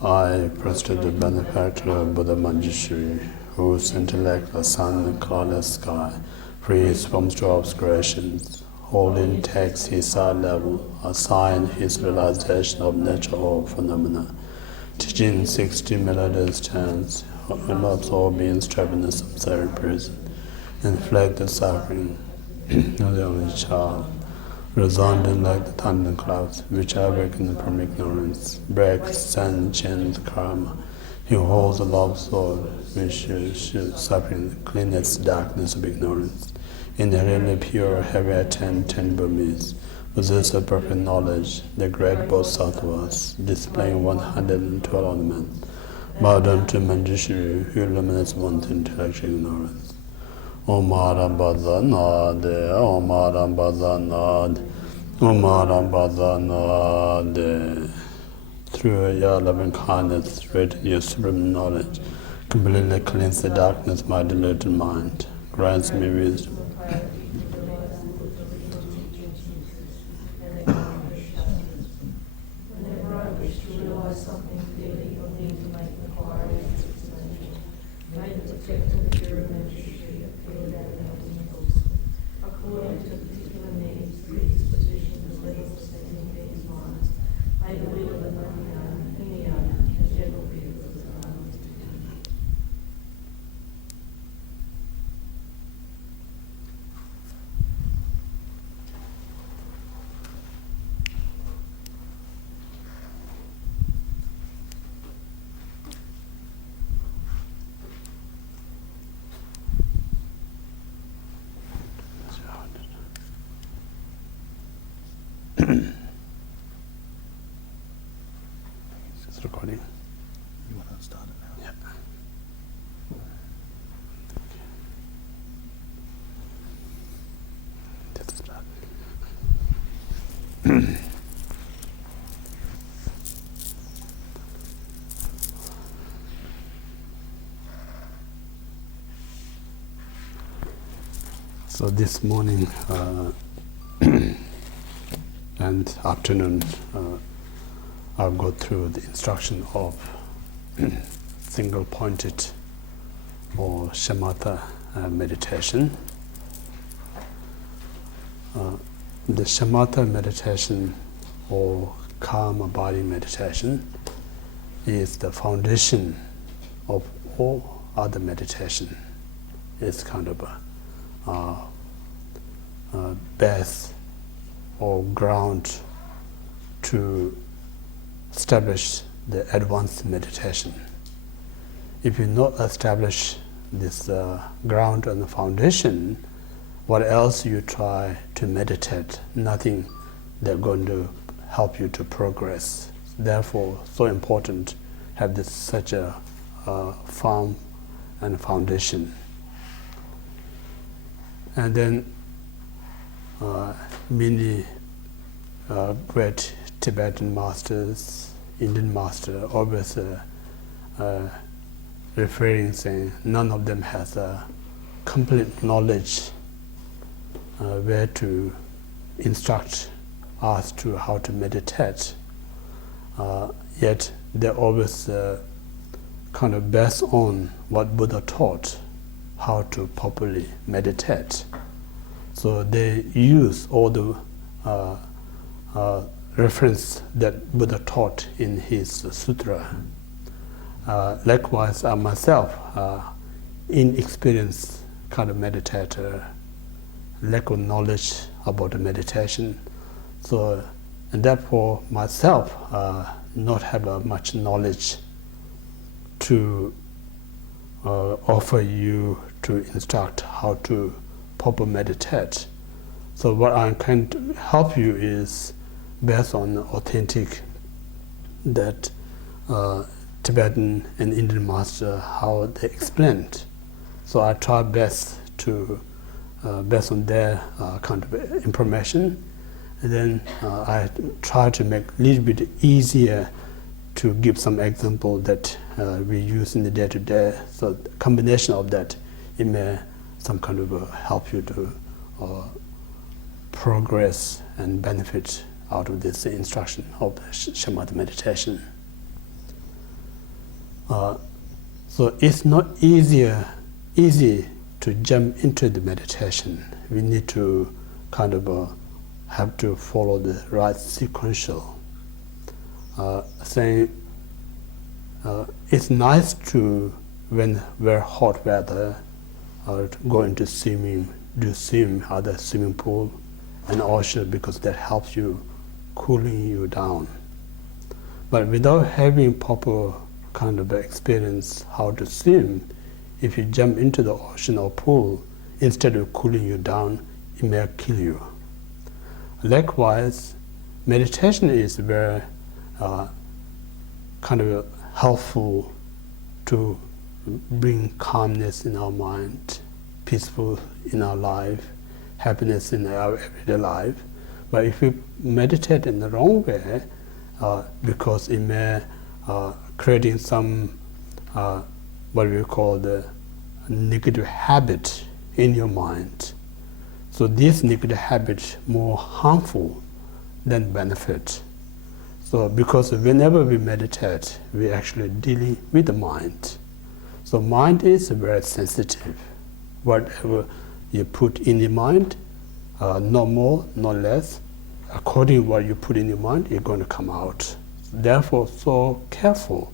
I prostrate the benefactor Buddha Manjushri, whose intellect the sun and cloudless sky, frees from obscurations, holding takes his eye level, assign his realization of natural phenomena, teaching 60 melodious chants, will absorb being trapped in the samsara prison, inflict the suffering of the only child, resounding like the thunder clouds, which awaken from ignorance, breaks sand chains karma. He holds the love sword, which should suffering clean its darkness of ignorance. Inherently pure, heavy attained ten Burmese, possess of perfect knowledge, the great Bodhisattvas, displaying 112 ornaments, bow down to Manjushri, who eliminates one's intellectual ignorance. Om Arambazanade, Om Arambazanade, Om Arambazanade. Through your loving kindness, radiant your supreme knowledge, completely cleanse the darkness of my deluded mind, grants me wisdom. It's recording. You want to start it now? Yeah. Let's start. So this morning and afternoon, I'll go through the instruction of single-pointed or shamatha meditation. The shamatha meditation or calm abiding meditation is the foundation of all other meditation. It's kind of a base or ground to establish the advanced meditation. If you not establish this ground and the foundation, what else you try to meditate, nothing that's going to help you to progress. Therefore, so important have this such a firm and foundation. And then many great Tibetan masters, Indian master, always referring, saying none of them has a complete knowledge where to instruct us to how to meditate. Yet they always kind of based on what Buddha taught, how to properly meditate. So they use all the reference that Buddha taught in his sutra. Likewise, I myself, inexperienced kind of meditator, lack of knowledge about the meditation. So, and therefore myself not have much knowledge to offer you to instruct how to properly meditate. So what I can help you is based on authentic that Tibetan and Indian master, how they explained. So I try best to based on their kind of information, and then I try to make a little bit easier to give some example that we use in the day-to-day. So the combination of that, it may some kind of help you to progress and benefit out of this instruction of shamatha meditation. So it's not easy to jump into the meditation. We need to kind of have to follow the right sequential. Saying it's nice to, when we're hot weather, go into swimming, do swim at the swimming pool and ocean, because that helps you cooling you down. But without having proper kind of experience how to swim, if you jump into the ocean or pool, instead of cooling you down, it may kill you. Likewise, meditation is very kind of helpful to bring calmness in our mind, peaceful in our life, happiness in our everyday life. But if we meditate in the wrong way, because it may creating some what we call the negative habit in your mind. So this negative habit more harmful than benefit. So because whenever we meditate, we actually dealing with the mind. So mind is very sensitive. Whatever you put in the mind, no more, no less, according to what you put in your mind, it's going to come out. Therefore, so careful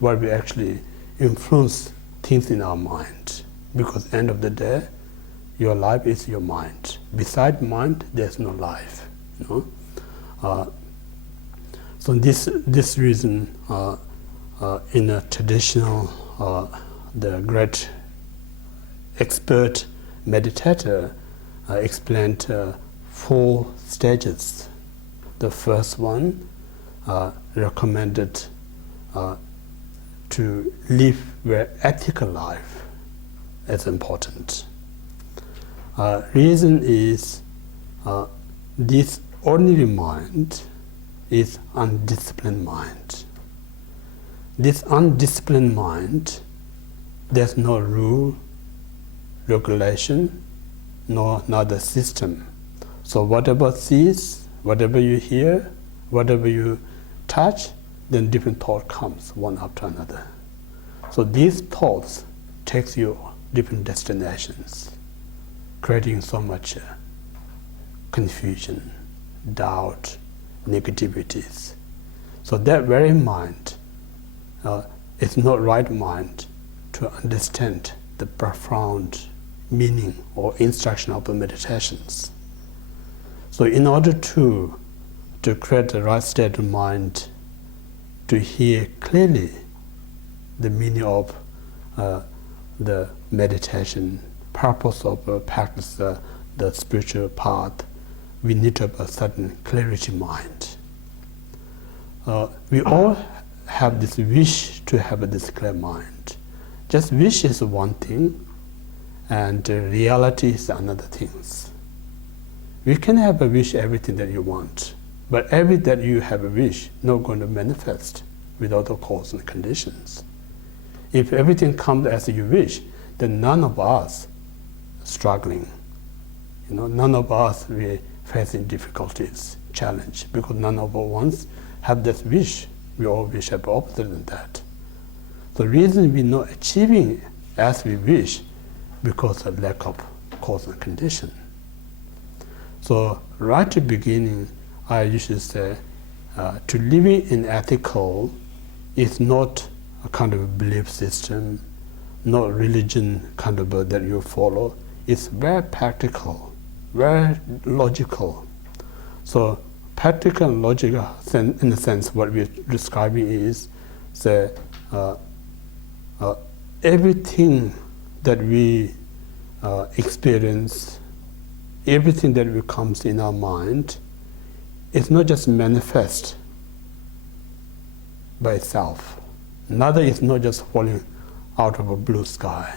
what we actually influence things in our mind, because at the end of the day, your life is your mind. Beside mind, there's no life. You know? So this reason, in a traditional, the great expert meditator explained 4 stages. The first one recommended to live very ethical life is important. Reason is this ordinary mind is undisciplined mind. This undisciplined mind, there's no rule, regulation, nor another system. So whatever sees, whatever you hear, whatever you touch, then different thought comes one after another. So these thoughts takes you different destinations, creating so much confusion, doubt, negativities. So that very mind is not right mind to understand the profound meaning or instruction of the meditations. So in order to create the right state of mind, to hear clearly the meaning of the meditation, purpose of practice the spiritual path, we need to have a certain clarity mind. We all have this wish to have this clear mind. Just wish is one thing, and reality is another thing. You can have a wish everything that you want, but every that you have a wish not going to manifest without the cause and conditions. If everything comes as you wish, then none of us struggling. You know, none of us we facing difficulties, challenge, because none of us once have that wish. We all wish have opposite than that. The reason we're not achieving as we wish, because of lack of cause and condition. So right at the beginning, I usually say, to living in ethical is not a kind of belief system, not religion kind of that you follow. It's very practical, very logical. So practical and logical, in a sense, what we're describing is that everything that we experience, everything that comes in our mind, is not just manifest by itself. Neither is not just falling out of a blue sky.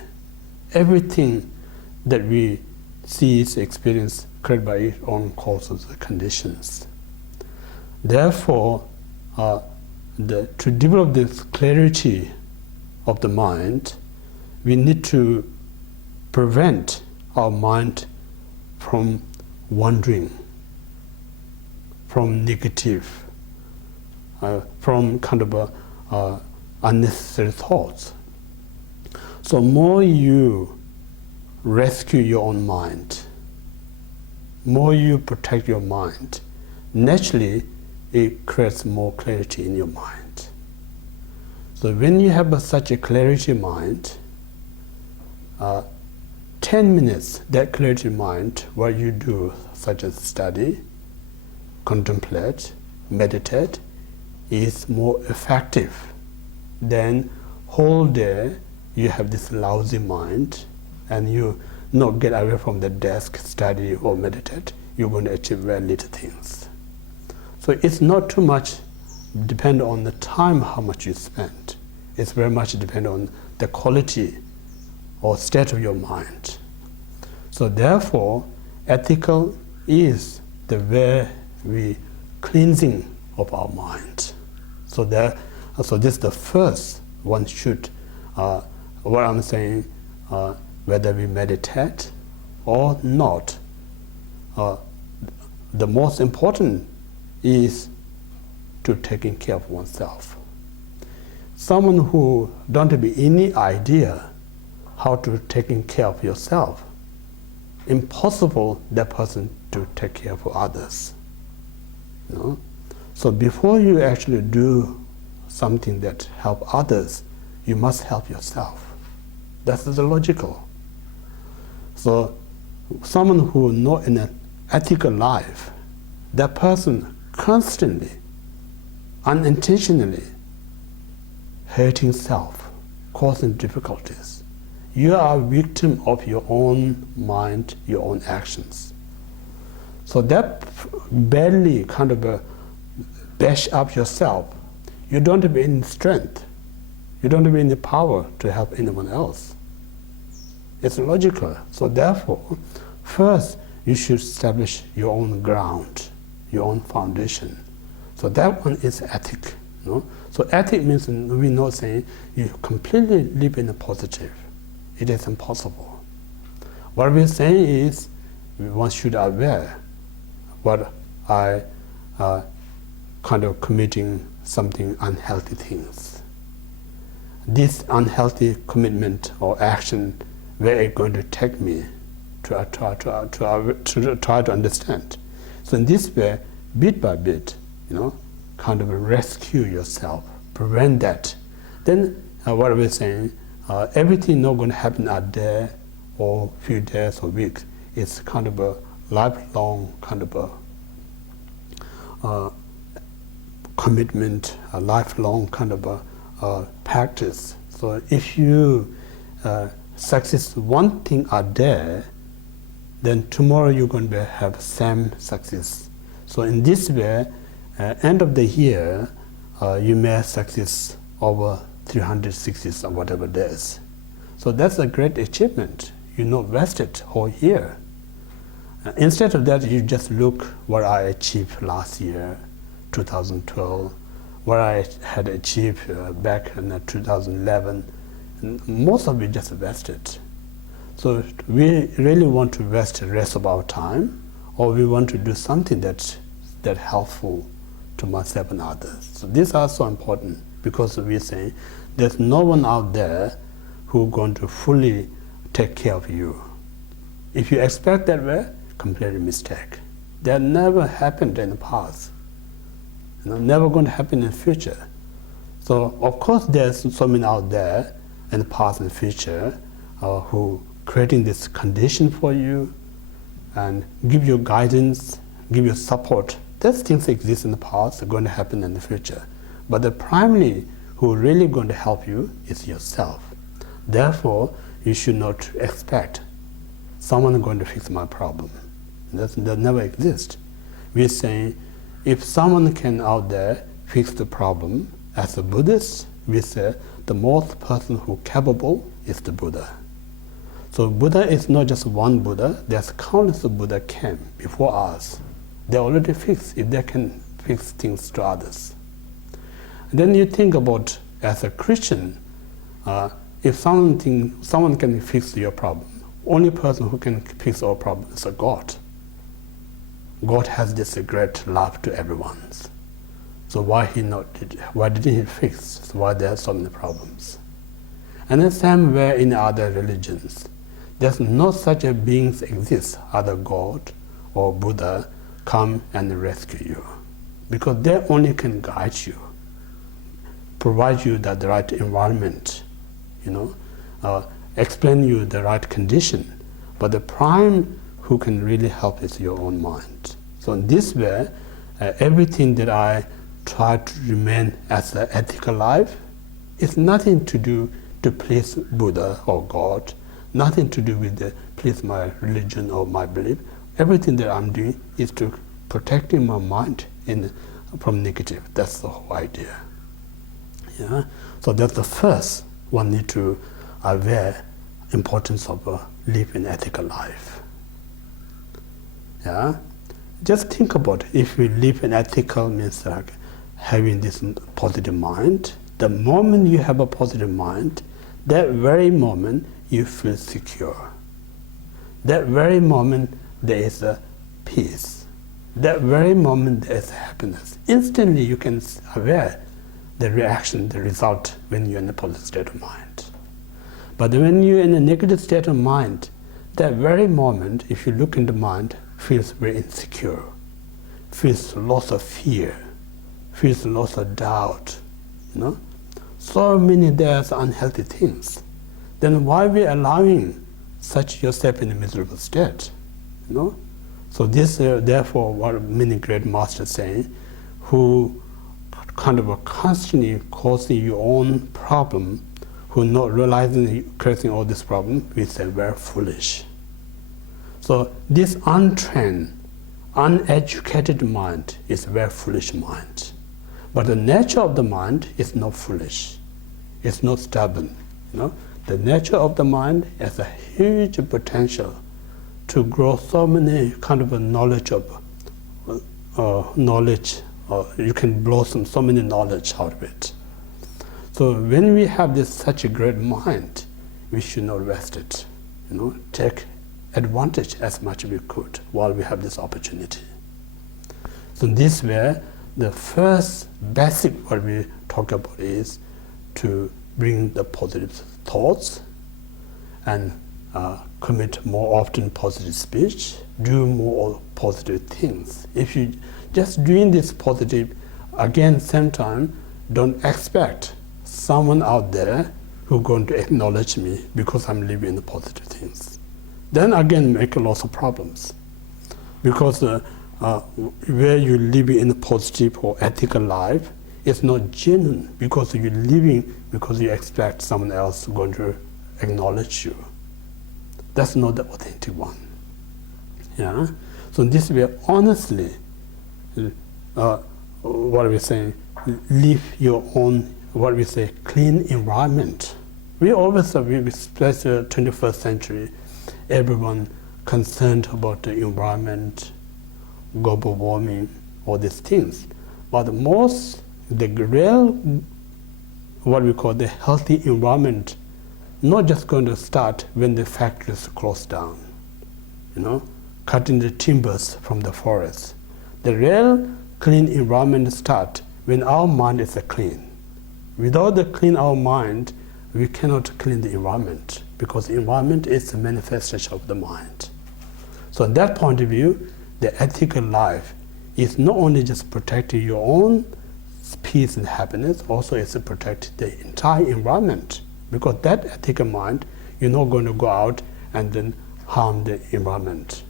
Everything that we see is experience created by its own causes and conditions. Therefore, to develop this clarity of the mind, we need to prevent our mind from wandering, from negative, from kind of unnecessary thoughts. So more you rescue your own mind, more you protect your mind, naturally it creates more clarity in your mind. So when you have such a clarity mind, 10 minutes, that clarity mind, what you do, such as study, contemplate, meditate, is more effective than whole day you have this lousy mind and you not get away from the desk, study or meditate, you're going to achieve very little things. So it's not too much depend on the time how much you spend. It's very much depend on the quality or state of your mind. So therefore, ethical is the way we cleansing of our mind. So this is the first one should, what I'm saying, whether we meditate or not, the most important is to taking care of oneself. Someone who don't have any idea how to taking care of yourself, impossible that person to take care of others. You know? So before you actually do something that help others, you must help yourself. That's the logical. So someone who not in an ethical life, that person constantly, unintentionally hurting self, causing difficulties. You are a victim of your own mind, your own actions. So that badly kind of bash up yourself. You don't have any strength. You don't have any power to help anyone else. It's logical. So therefore, first you should establish your own ground, your own foundation. So that one is ethic. You know? So ethic means we're not saying you completely live in the positive. It is impossible. What we're saying is one should be aware what I kind of committing something unhealthy things. This unhealthy commitment or action, where it's going to take me to try to understand. So in this way, bit by bit, you know, kind of rescue yourself, prevent that. Then what we're saying, everything not going to happen a day or few days or weeks. It's kind of a lifelong kind of a commitment, a lifelong kind of a practice. So if you success one thing a day, then tomorrow you're going to have same success. So in this way, end of the year, you may success over 360 or whatever days. So that's a great achievement. You not wasted whole year. Instead of that, you just look what I achieved last year, 2012, what I had achieved back in 2011. And most of it just wasted. So we really want to waste the rest of our time, or we want to do something that's helpful to myself and others. So these are so important, because we're saying there's no one out there who's going to fully take care of you. If you expect that way, completely mistake. That never happened in the past. You know, never going to happen in the future. So of course there's so many out there in the past and future who creating this condition for you and give you guidance, give you support. Those things exist in the past, are going to happen in the future. But the primary who really going to help you is yourself. Therefore, you should not expect someone going to fix my problem. That never exists. We're saying if someone can out there fix the problem, as a Buddhist, we say the most person who capable is the Buddha. So Buddha is not just one Buddha, there's countless of Buddha came before us. They already fixed, if they can fix things to others. And then you think about, as a Christian, if someone can fix your problem, only person who can fix our problem is a God. God has this great love to everyone. So why didn't he fix? So why there are so many problems? And the same way in other religions, there's no such a beings exist, other God or Buddha come and rescue you, because they only can guide you, provide you the right environment, explain you the right condition. But the prime who can really help is your own mind. So in this way, everything that I try to remain as an ethical life is nothing to do to please Buddha or God, nothing to do with please my religion or my belief. Everything that I'm doing is to protecting my mind from negative. That's the whole idea. Yeah? So that's the first one need to aware importance of living ethical life. Yeah? Just think about it. If we live an ethical means like having this positive mind, the moment you have a positive mind, that very moment you feel secure. That very moment there is a peace. That very moment there is happiness. Instantly you can aware the reaction, the result when you're in a positive state of mind. But when you're in a negative state of mind, that very moment, if you look in the mind, feels very insecure, feels lots of fear, feels lots of doubt, So many there's unhealthy things. Then why we allowing such yourself in a miserable state, So this, therefore, what many great masters say, who kind of constantly causing your own problem, who not realizing creating all this problem, we say very foolish. So this untrained, uneducated mind is a very foolish mind. But the nature of the mind is not foolish. It's not stubborn. The nature of the mind has a huge potential to grow so many kind of a knowledge you can blossom so many knowledge out of it. So when we have such a great mind, we should not waste it. Take advantage as much as we could while we have this opportunity. So in this way, the first basic what we talk about is to bring the positive thoughts and commit more often positive speech, do more positive things. If you just doing this positive, again, same time, don't expect someone out there who's going to acknowledge me because I'm living the positive things. Then again, make lots of problems. Because where you're living in a positive or ethical life, it's not genuine because you're living because you expect someone else going to acknowledge you. That's not the authentic one. Yeah. So in this way, honestly, what are we saying? Live your own, what we say, clean environment. We always, especially 21st century, everyone concerned about the environment, global warming, all these things. But the real, what we call the healthy environment, not just going to start when the factories close down, cutting the timbers from the forest. The real clean environment starts when our mind is clean. Without the clean our mind, we cannot clean the environment because the environment is a manifestation of the mind. So in that point of view, the ethical life is not only just protecting your own peace and happiness, also it's to protect the entire environment. Because that ethical mind, you're not going to go out and then harm the environment,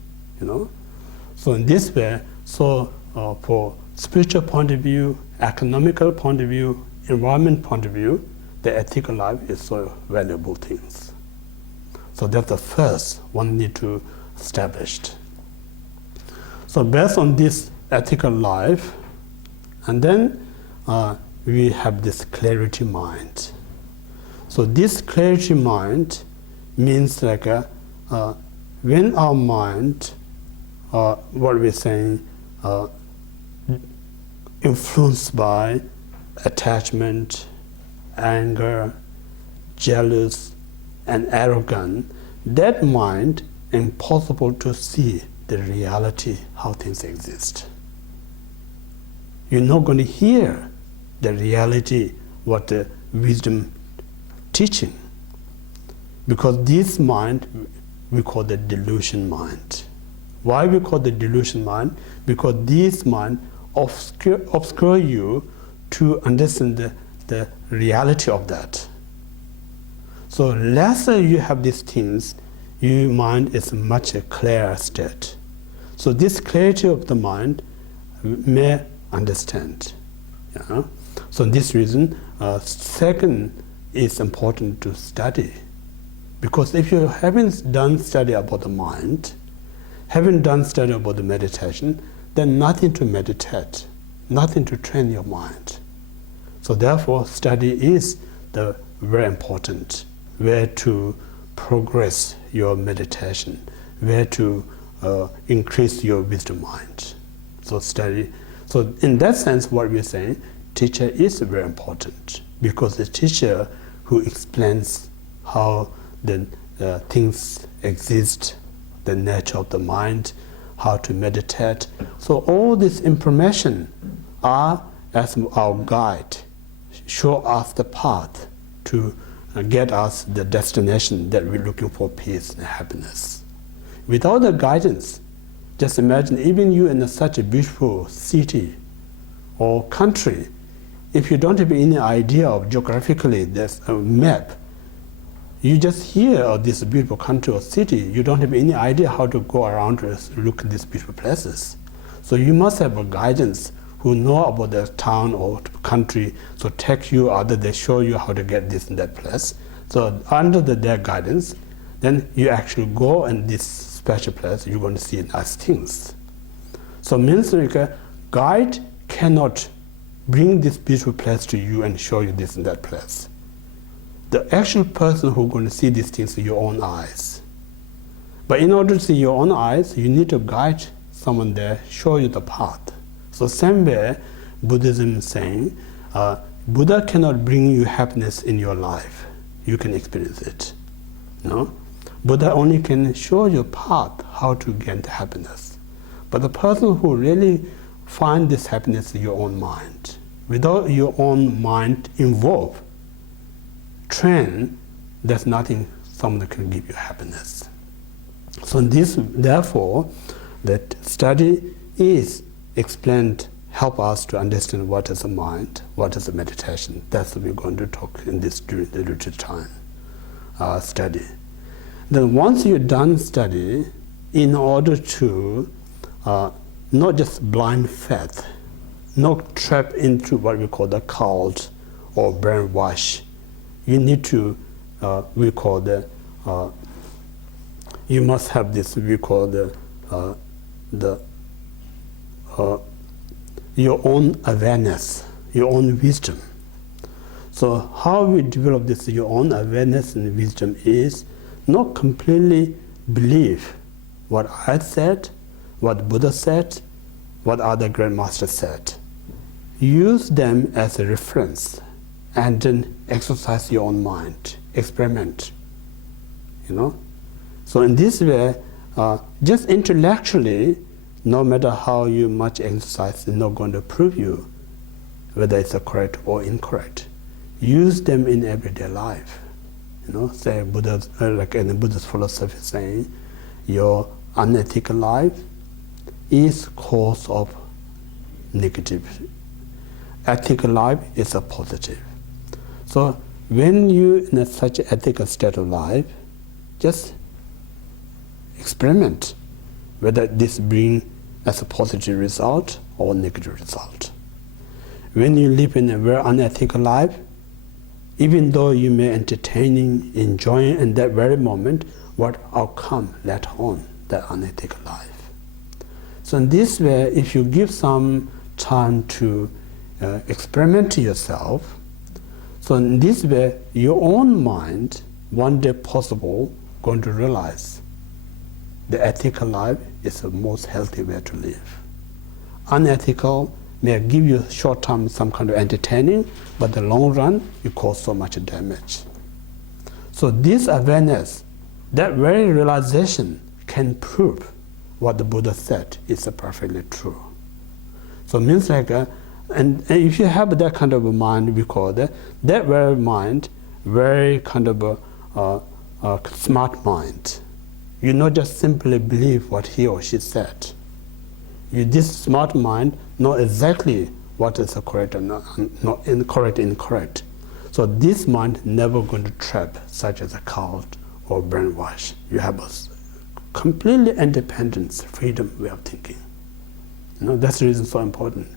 So in this way, for spiritual point of view, economical point of view, environment point of view, the ethical life is so valuable things. So that's the first one need to establish. So based on this ethical life, and then we have this clarity mind. So this clarity mind means like when our mind, what we're saying, influenced by attachment, anger, jealous, and arrogant, that mind impossible to see the reality how things exist. you're not going to hear the reality, what the wisdom teaching. Because this mind, we call the delusion mind. Why we call the delusion mind? Because this mind obscure you to understand the reality of that. So lesser you have these things, your mind is much a clearer state. So this clarity of the mind may understand. Yeah? So this reason, second is important to study. Because if you haven't done study about the mind, haven't done study about the meditation, then nothing to meditate, nothing to train your mind. So therefore, study is the very important where to progress your meditation, where to increase your wisdom mind. So study. So in that sense, what we're saying, teacher is very important, because the teacher who explains how the things exist, the nature of the mind, how to meditate. So all this information are as our guide, show us the path to get us the destination that we're looking for, peace and happiness. Without the guidance, just imagine, even you in such a beautiful city or country, if you don't have any idea of geographically there's a map, you just hear of this beautiful country or city, you don't have any idea how to go around to look at these beautiful places. So you must have a guidance who know about the town or country, so take you out, they show you how to get this and that place. So under their guidance, then you actually go in this special place, you're going to see nice things. So means like a guide cannot bring this beautiful place to you and show you this and that place. The actual person who's going to see these things with your own eyes. But in order to see your own eyes, you need to guide someone there, show you the path. So same way, Buddhism is saying, Buddha cannot bring you happiness in your life. You can experience it. No? Buddha only can show you a path how to get the happiness. But the person who really finds this happiness in your own mind, without your own mind involved, train, there's nothing someone can give you happiness. So this, therefore, that study is explained, help us to understand what is the mind, what is the meditation. That's what we're going to talk in this during the retreat time study. Then once you're done study, in order to not just blind faith, not trap into what we call the cult or brainwash, you need to we call the you must have this we call the your own awareness, your own wisdom. So how we develop this your own awareness and wisdom is not completely believe what I said, what Buddha said, what other great masters said. Use them as a reference and then exercise your own mind, experiment, you know. So in this way, just intellectually, no matter how you much exercise, is not going to prove you whether it's correct or incorrect. Use them in everyday life. You know, say Buddha, like in the Buddhist philosophy saying, your unethical life is cause of negative. Ethical life is a positive. So when you in such an ethical state of life, just experiment whether this brings as a positive result or negative result. When you live in a very unethical life, even though you may entertaining, enjoying in that very moment, what outcome later on that unethical life. So in this way, if you give some time to experiment yourself, so in this way, your own mind, one day possible, going to realize the ethical life is the most healthy way to live. Unethical may give you short term some kind of entertaining, but the long run, you cause so much damage. So this awareness, that very realization can prove what the Buddha said is perfectly true. So it means like and if you have that kind of a mind, we call that very mind, very kind of a smart mind. You not just simply believe what he or she said. This smart mind know exactly what is correct and not incorrect. So this mind never going to trap such as a cult or brainwash. You have a completely independent, freedom way of thinking. That's the reason so important.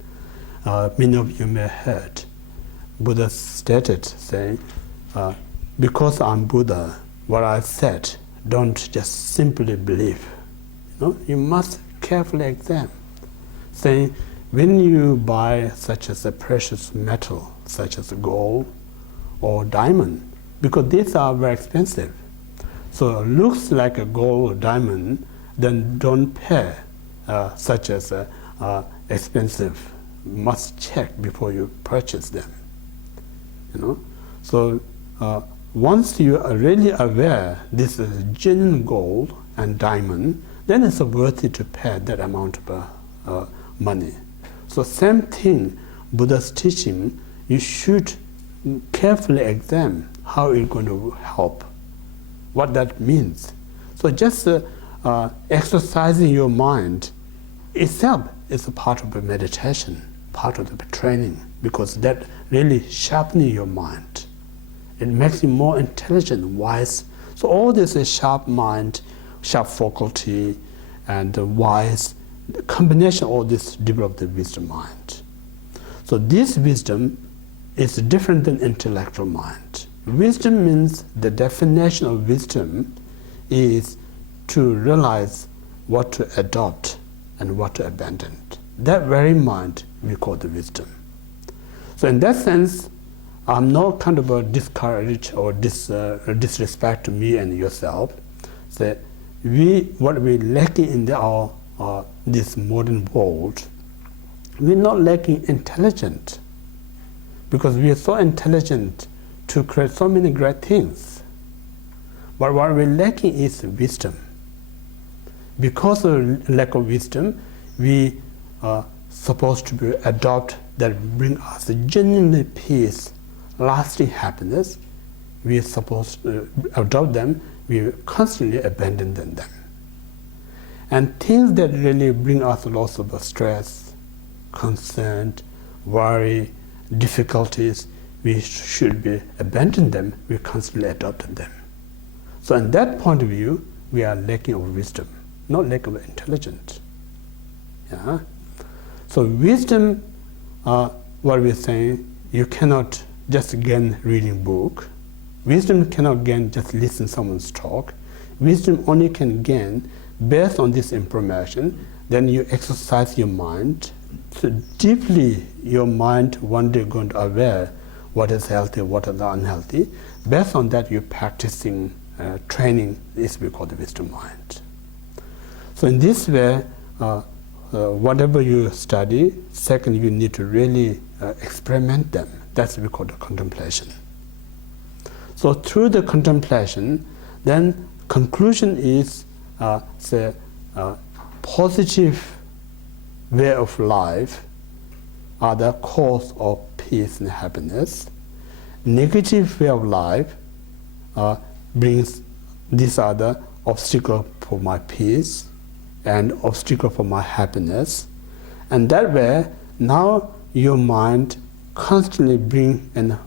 Many of you may have heard Buddha stated saying, because I'm Buddha, what I said, don't just simply believe. You must carefully examine. Saying, when you buy such as a precious metal, such as gold or diamond, because these are very expensive. So it looks like a gold or diamond, then don't pay such as expensive. Must check before you purchase them. So once you are really aware this is genuine gold and diamond, then it's worthy to pay that amount of money. So same thing, Buddha's teaching, you should carefully examine how it's going to help, what that means. So just exercising your mind itself is a part of the meditation, part of the training, because that really sharpening your mind. It makes you more intelligent, wise. So all this is sharp mind, sharp faculty, and wise. The combination of all this develop the wisdom mind. So this wisdom is different than intellectual mind. Wisdom means, the definition of wisdom is to realize what to adopt and what to abandon. That very mind we call the wisdom. So in that sense, I'm not kind of a discourage or disrespect to me and yourself. So what we lacking in our this modern world, we're not lacking intelligence, because we are so intelligent to create so many great things. But what we're lacking is wisdom. Because of lack of wisdom, we are supposed to adopt that bring us genuinely peace, lasting happiness. We are supposed to adopt them, we constantly abandon them. And things that really bring us lots of stress, concern, worry, difficulties, we should be abandon them, we constantly adopt them. So in that point of view, we are lacking of wisdom, not lack of intelligence. Yeah? So wisdom, what we're saying, you cannot just gain reading book. Wisdom cannot gain just listen someone's talk. Wisdom only can gain based on this information. Then you exercise your mind. So deeply your mind one day going to aware what is healthy, what is unhealthy. Based on that, you're practicing training. This we call the wisdom mind. So in this way, whatever you study, second, you need to really experiment them. That's what we call the contemplation. So through the contemplation, then conclusion is positive way of life are the cause of peace and happiness. Negative way of life brings these are the obstacle for my peace and obstacle for my happiness. And that way, now your mind constantly bring in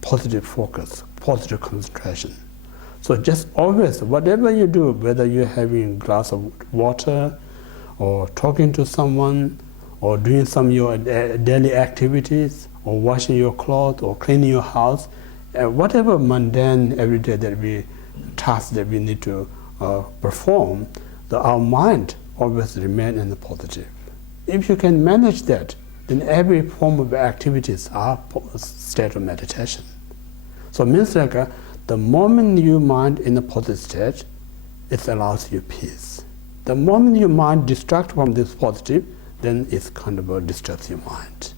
positive focus, positive concentration. So just always, whatever you do, whether you're having a glass of water, or talking to someone, or doing some of your daily activities, or washing your clothes, or cleaning your house, whatever mundane everyday tasks that we need to perform, our mind always remain in the positive. If you can manage that, then every form of activities are a state of meditation. So it means like the moment you mind in a positive state, it allows you peace. The moment your mind distracts from this positive, then it's kind of disturbs your mind.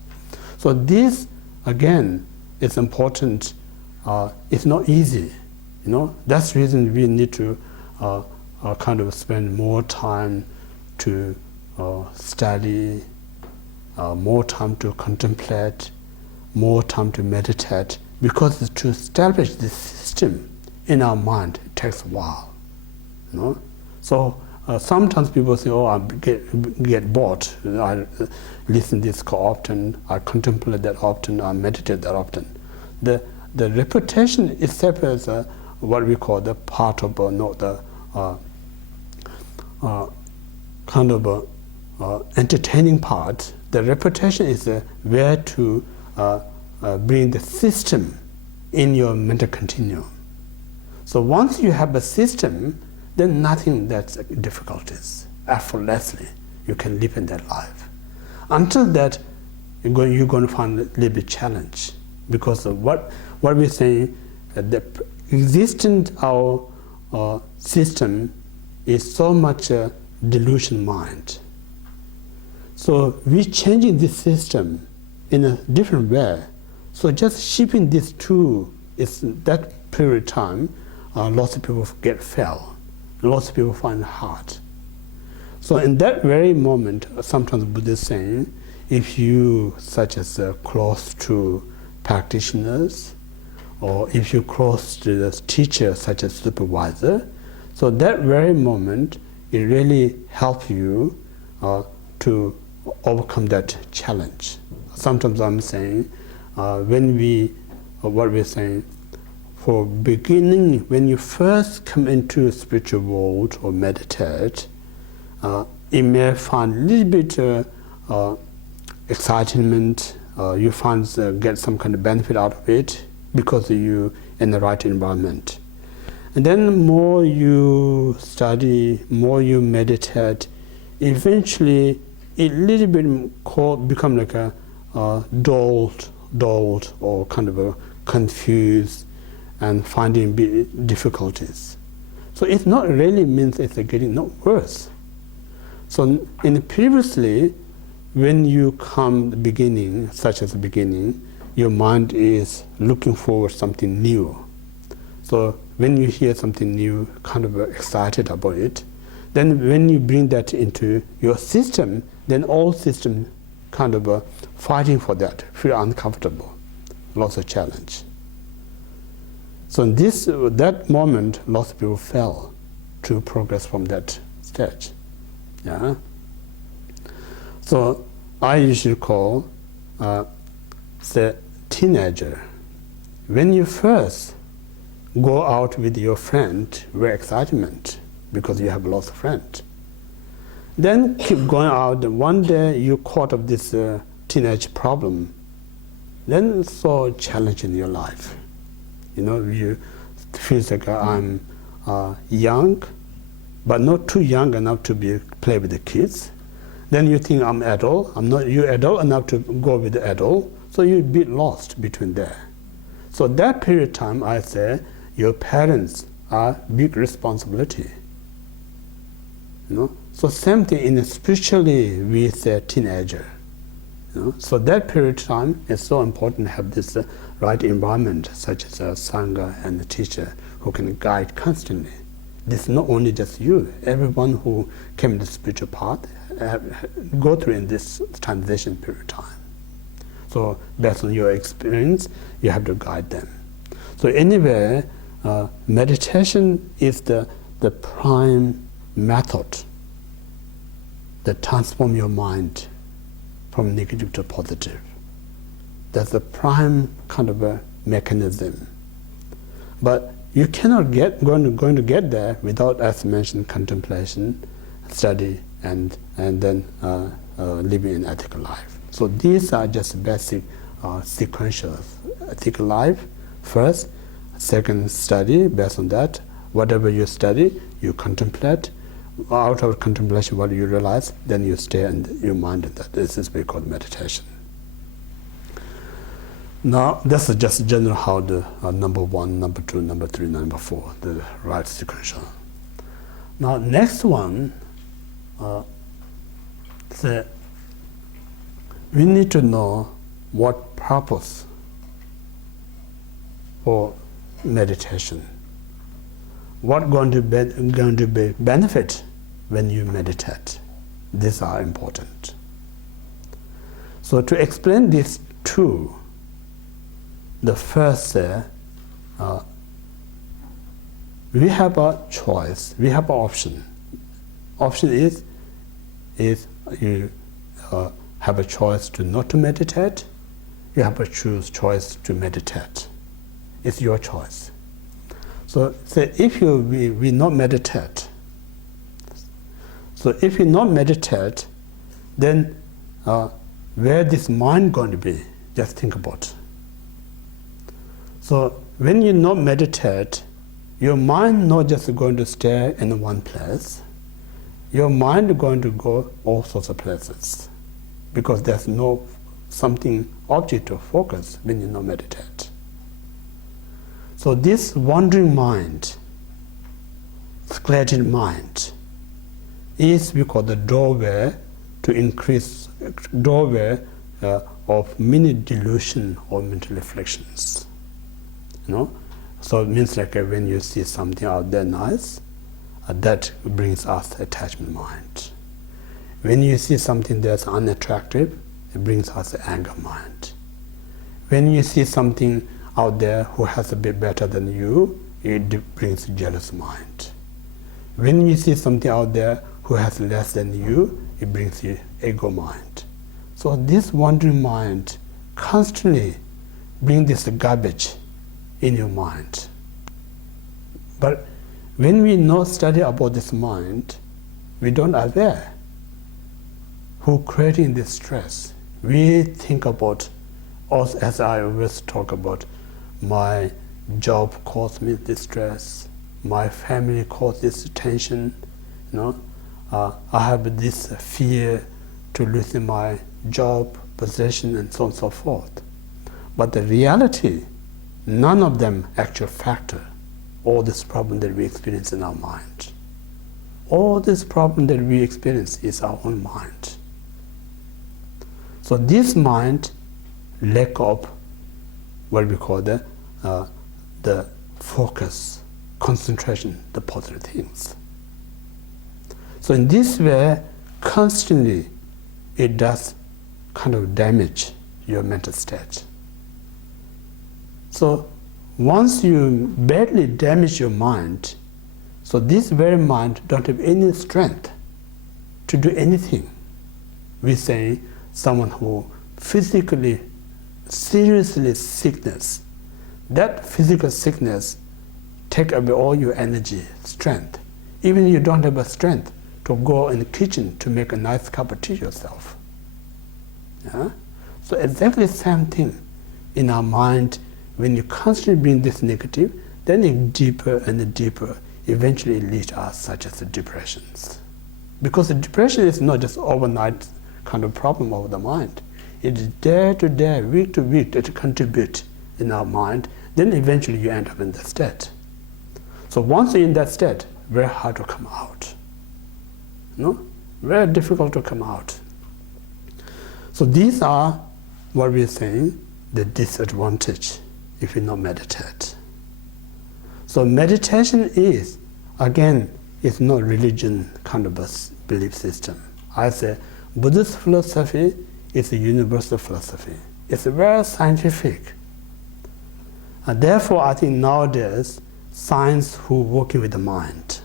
So this, again, is important. It's not easy, That's the reason we need to kind of spend more time to study, more time to contemplate, more time to meditate, because to establish this system in our mind, it takes a while. You know? So sometimes people say, oh, I get bored. I listen to this often, I contemplate that often, I meditate that often. The repetition itself is what we call the part of the kind of entertaining part. The repetition is where to bring the system in your mental continuum. So once you have a system, then nothing that's difficulties. Effortlessly, you can live in that life. Until that, you're going to find a little bit challenge, because of what we're saying, the existent our system is so much a delusion mind. So we're changing this system in a different way. So just shipping this to is that period of time, lots of people get fail. Lots of people find it hard. So in that very moment, sometimes Buddha is saying, if you such as close to practitioners, or if you close to the teacher such as supervisor, so that very moment, it really helps you to overcome that challenge. Sometimes I'm saying, what we're saying, for beginning, when you first come into spiritual world or meditate, you may find a little bit excitement, you find get some kind of benefit out of it because you in the right environment. And then more you study, more you meditate, eventually it little bit become like a dulled or kind of a confused and finding difficulties. So it not really means it's getting not worse. So previously, when you come the beginning, such as the beginning, your mind is looking forward to something new. So when you hear something new, kind of excited about it, then when you bring that into your system, then all system kind of fighting for that, feel uncomfortable, lots of challenge. So in that moment, lots of people fail to progress from that stage. Yeah. So I usually call the teenager. When you first go out with your friend, very excitement because you have lots of friends. Then keep going out. One day you caught up this teenage problem. Then it's so challenging in your life. You know, you feel like I'm young, but not too young enough to play with the kids. Then you think I'm adult. I'm not. You're adult enough to go with the adult. So you're a bit lost between there. So that period of time, I say, your parents are big responsibility. You know. So same thing in spiritually with a teenager. You know? So that period of time is so important to have this right environment, such as a sangha and a teacher who can guide constantly. This is not only just you. Everyone who came to the spiritual path go through in this transition period of time. So based on your experience, you have to guide them. So anyway, meditation is the prime method that transforms your mind from negative to positive. That's the prime kind of a mechanism. But you cannot going to get there without, as mentioned, contemplation, study, and then living an ethical life. So these are just basic sequentials. Ethical life first, second study. Based on that, whatever you study, you contemplate. Out of contemplation, what you realize, then you stay in your mind in that. This is what we call meditation. Now, this is just general how the number 1, number 2, number 3, number 4, the right sequential. Now, next one, we need to know what purpose for meditation. What going to be benefit when you meditate? These are important. So to explain these two, the first, we have a choice, we have an option. Option is you have a choice to not to meditate, you have a choice to meditate. It's your choice. So say if we not meditate, so if you not meditate, then where this mind going to be? Just think about it. So when you not meditate, your mind not just going to stay in one place. Your mind is going to go all sorts of places because there's no something object to focus when you not meditate. So this wandering mind, scattered mind, is we call the doorway to increase doorway of many delusion or mental reflections. You know, so it means like when you see something out there nice, that brings us attachment mind. When you see something that's unattractive, it brings us the anger mind. When you see something out there who has a bit better than you, it brings jealous mind. When you see something out there who has less than you, it brings you ego mind. So this wandering mind constantly brings this garbage in your mind. But when we not study about this mind, we don't aware who creating this stress. We think about us, as I always talk about, my job caused me this stress, my family caused this tension, you know, I have this fear to losing my job, possession, and so on and so forth. But the reality, none of them actual factor all this problem that we experience in our mind. All this problem that we experience is our own mind. So this mind lack of what we call the focus, concentration, the positive things. So in this way, constantly it does kind of damage your mental state. So once you badly damage your mind, so this very mind don't have any strength to do anything. We say someone who physically, seriously sickness, that physical sickness take away all your energy, strength. Even you don't have a strength to go in the kitchen to make a nice cup of tea yourself. Yeah? So exactly the same thing in our mind. When you constantly bring this negative, then it deeper and deeper, eventually it leads us such as the depressions. Because the depression is not just overnight kind of problem of the mind. It is day to day, week to week that contribute in our mind, then eventually you end up in that state. So once you're in that state, very hard to come out. No? Very difficult to come out. So these are what we're saying, the disadvantage if you not meditate. So meditation is, again, it's not religion kind of a belief system. I say Buddhist philosophy is a universal philosophy. It's very scientific. And therefore, I think nowadays, science who working with the mind,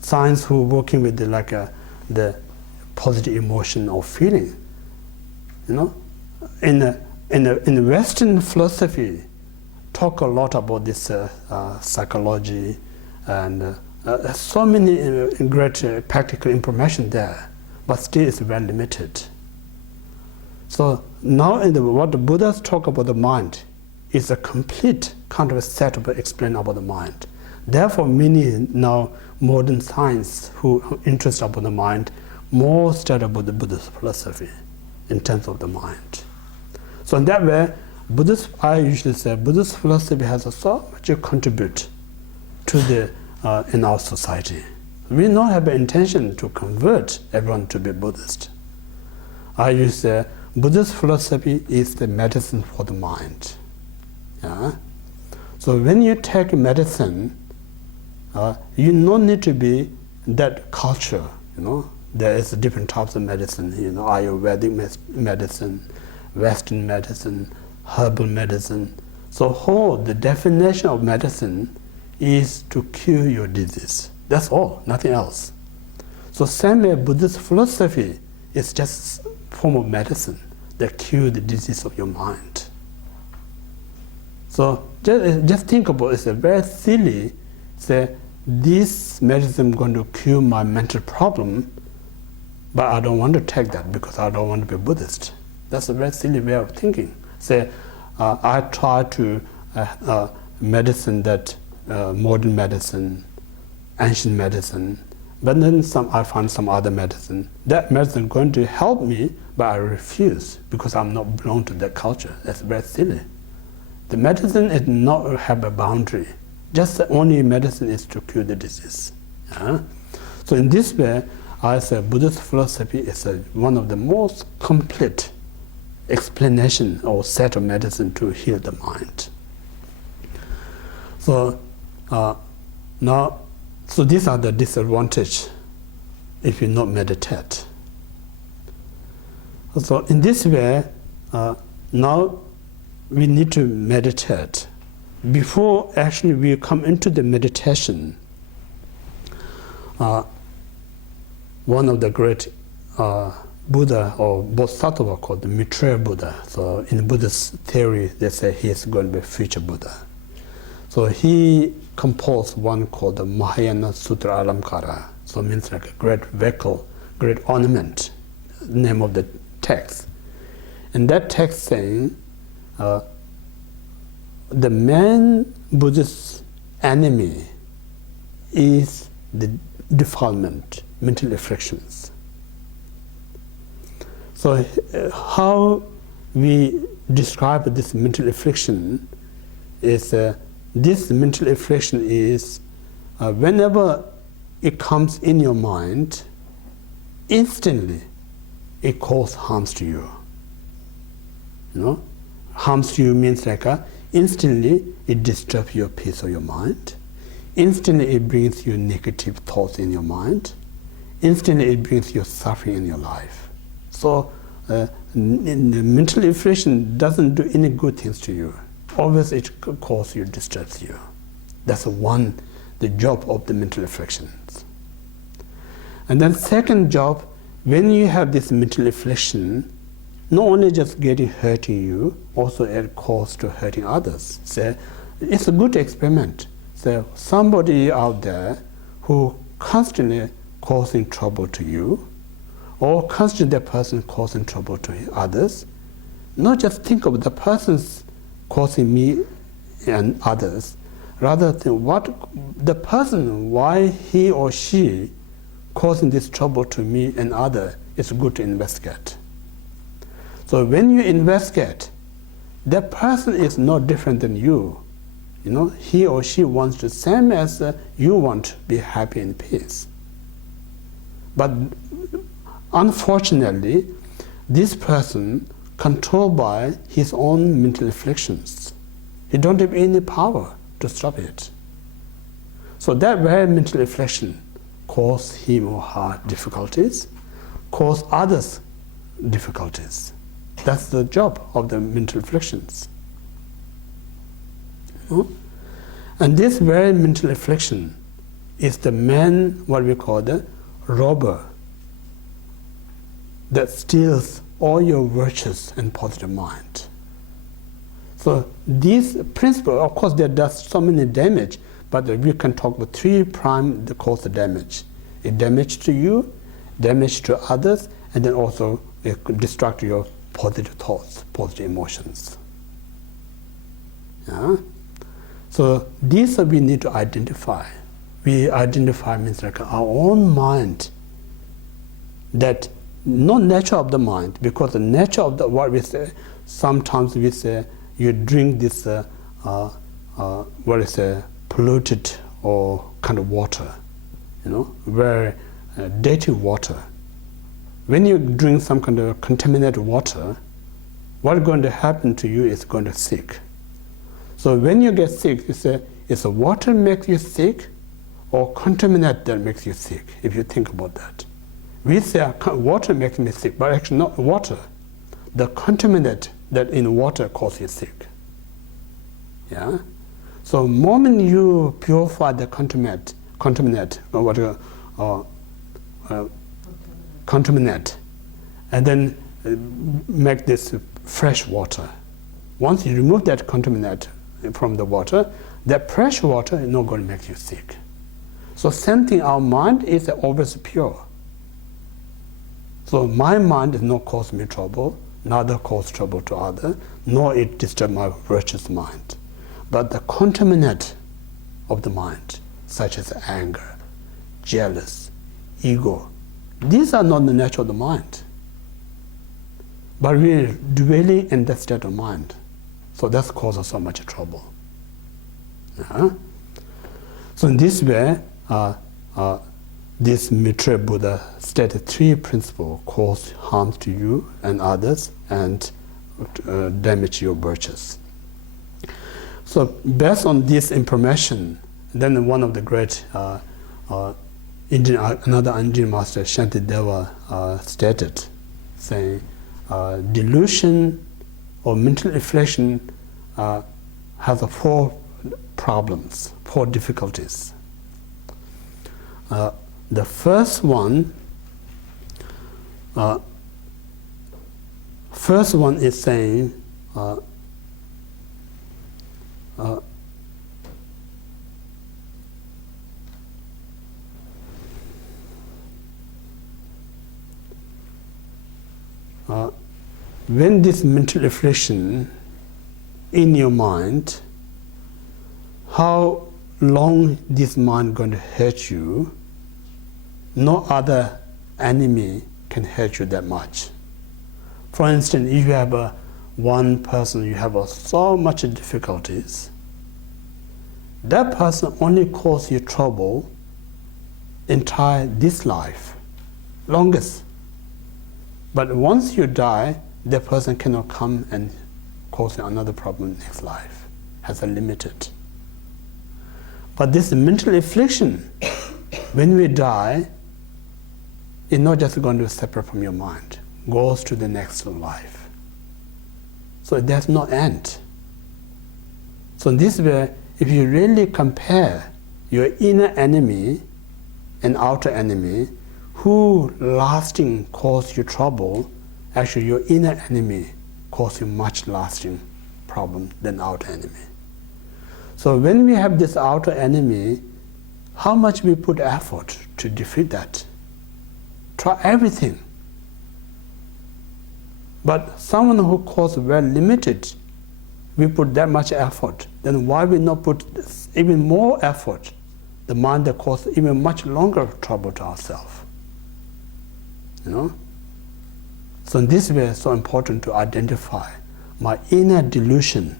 science who working with the positive emotion or feeling, you know, in the Western philosophy, talk a lot about this psychology and so many great practical information there, but still it's very limited. So now what the Buddhas talk about the mind is a complete kind of a set of explain about the mind. Therefore, many now modern science who interested about the mind more study about the Buddhist philosophy in terms of the mind. So in that way, I usually say Buddhist philosophy has so much to contribute to the in our society. We don't have an intention to convert everyone to be Buddhist. I usually say Buddhist philosophy is the medicine for the mind. Yeah? So when you take medicine, you don't need to be that culture, you know, there is different types of medicine, Ayurvedic medicine, Western medicine, herbal medicine. So the definition of medicine is to cure your disease. That's all, nothing else. So same way Buddhist philosophy is just a form of medicine that cure the disease of your mind. So just think about it. It's a very silly, say, this medicine is going to cure my mental problem, but I don't want to take that because I don't want to be Buddhist. That's a very silly way of thinking. Say, I try to medicine that modern medicine, ancient medicine, but then I find some other medicine. That medicine is going to help me, but I refuse because I'm not belong to that culture. That's very silly. The medicine is not have a boundary. Just the only medicine is to cure the disease. So in this way, I say Buddhist philosophy is one of the most complete explanation or set of medicine to heal the mind. So so these are the disadvantages if you not meditate. So in this way, now we need to meditate. Before actually we come into the meditation, one of the great Buddha or Bodhisattva called the Maitreya Buddha. So in Buddhist theory, they say he is going to be future Buddha. So he composed one called the Mahayana Sutra Alamkara. So it means like a great vehicle, great ornament, name of the text. And that text saying, the main Buddhist enemy is the defilement, mental afflictions. So how we describe this mental affliction is this mental affliction is whenever it comes in your mind, instantly it causes harms to you. Harms to you means like instantly it disturbs your peace of your mind. Instantly it brings you negative thoughts in your mind. Instantly it brings you suffering in your life. So the mental affliction doesn't do any good things to you. Always it causes you, disturbs you. That's the job of the mental afflictions. And then second job, when you have this mental affliction, not only just hurting you, also it causes to hurting others. So it's a good experiment. So somebody out there who constantly causing trouble to you, or constantly that person causing trouble to others, not just think of the person's causing me and others, rather think what the person, why he or she causing this trouble to me and other, it's good to investigate. So when you investigate, that person is not different than you. He or she wants the same as you want to be happy and peace. But unfortunately, this person controlled by his own mental afflictions. He don't have any power to stop it. So that very mental affliction cause him or her difficulties, cause others difficulties. That's the job of the mental afflictions. And this very mental affliction is the main, what we call the robber, that steals all your virtues and positive mind. So these principles, of course, they does so many damage, but we can talk about three prime that cause the damage. It damage to you, damage to others, and then also it could distract your positive thoughts, positive emotions. So these we need to identify. We identify means like our own mind, that not nature of the mind, because the nature of what we say, sometimes we say you drink this polluted or kind of water, very dirty water. When you drink some kind of contaminated water, what's going to happen to you is going to sick. So when you get sick, you say, is the water makes you sick or contaminate that makes you sick, if you think about that. We say water makes me sick, but actually not water. The contaminant that in water causes you sick. Yeah? So moment you purify the contaminant, contaminant, and then make this fresh water. Once you remove that contaminant from the water, that fresh water is not going to make you sick. So same thing, our mind is always pure. So my mind does not cause me trouble, neither cause trouble to others, nor it disturb my virtuous mind. But the contaminant of the mind, such as anger, jealous, ego, these are not the nature of the mind. But we're dwelling in that state of mind. So that causes so much trouble. So in this way, this Maitreya Buddha stated 3 principles cause harm to you and others and damage your virtues. So based on this information, then one of the great another Indian master, Shantideva, stated, saying, delusion or mental affliction has 4 problems, 4 difficulties. The first one is saying when this mental affliction in your mind, how long this mind going to hurt you, no other enemy can hurt you that much. For instance, if you have one person, you have so much difficulties, that person only cause you trouble entire this life, longest. But once you die, that person cannot come and cause another problem next life, has a limited. But this mental affliction, when we die, is not just going to separate from your mind, goes to the next life. So there's no end. So in this way, if you really compare your inner enemy and outer enemy, who lasting cause you trouble, actually your inner enemy cause you much lasting problem than outer enemy. So when we have this outer enemy, how much we put effort to defeat that? Try everything. But someone who causes very limited, we put that much effort, then why we not put even more effort, the mind that causes even much longer trouble to ourselves? You know? So in this way, it's so important to identify my inner delusion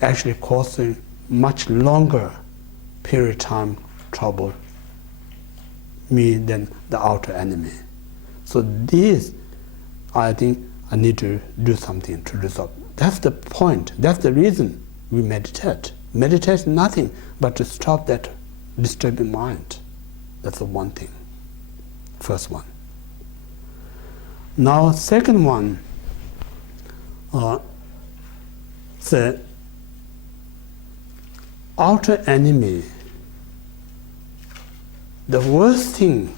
actually causing much longer period of time trouble me than the outer enemy. So this, I think, I need to do something to resolve. That's the point. That's the reason we meditate. Meditate is nothing but to stop that disturbing mind. That's the one thing. First one. Now, second one, the outer enemy. The worst thing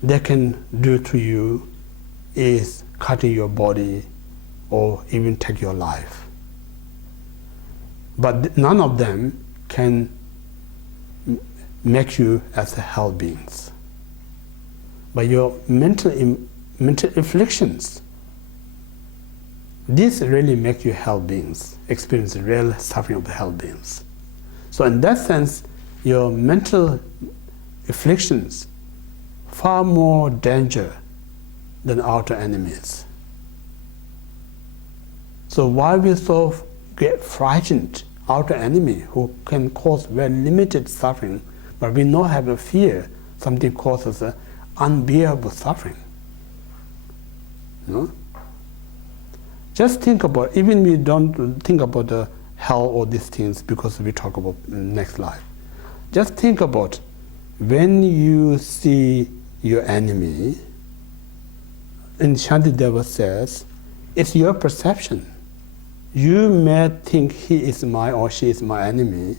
they can do to you is cutting your body or even take your life. But none of them can make you as hell beings. But your mental afflictions, these really make you hell beings, experience the real suffering of the hell beings. So in that sense, your mental afflictions far more danger than outer enemies. So why we so get frightened outer enemy who can cause very limited suffering, but we not have a fear something causes a unbearable suffering. You know? Just think about, even we don't think about the hell or these things because we talk about next life. Just think about when you see your enemy, and Shantideva says, it's your perception. You may think he is my or she is my enemy,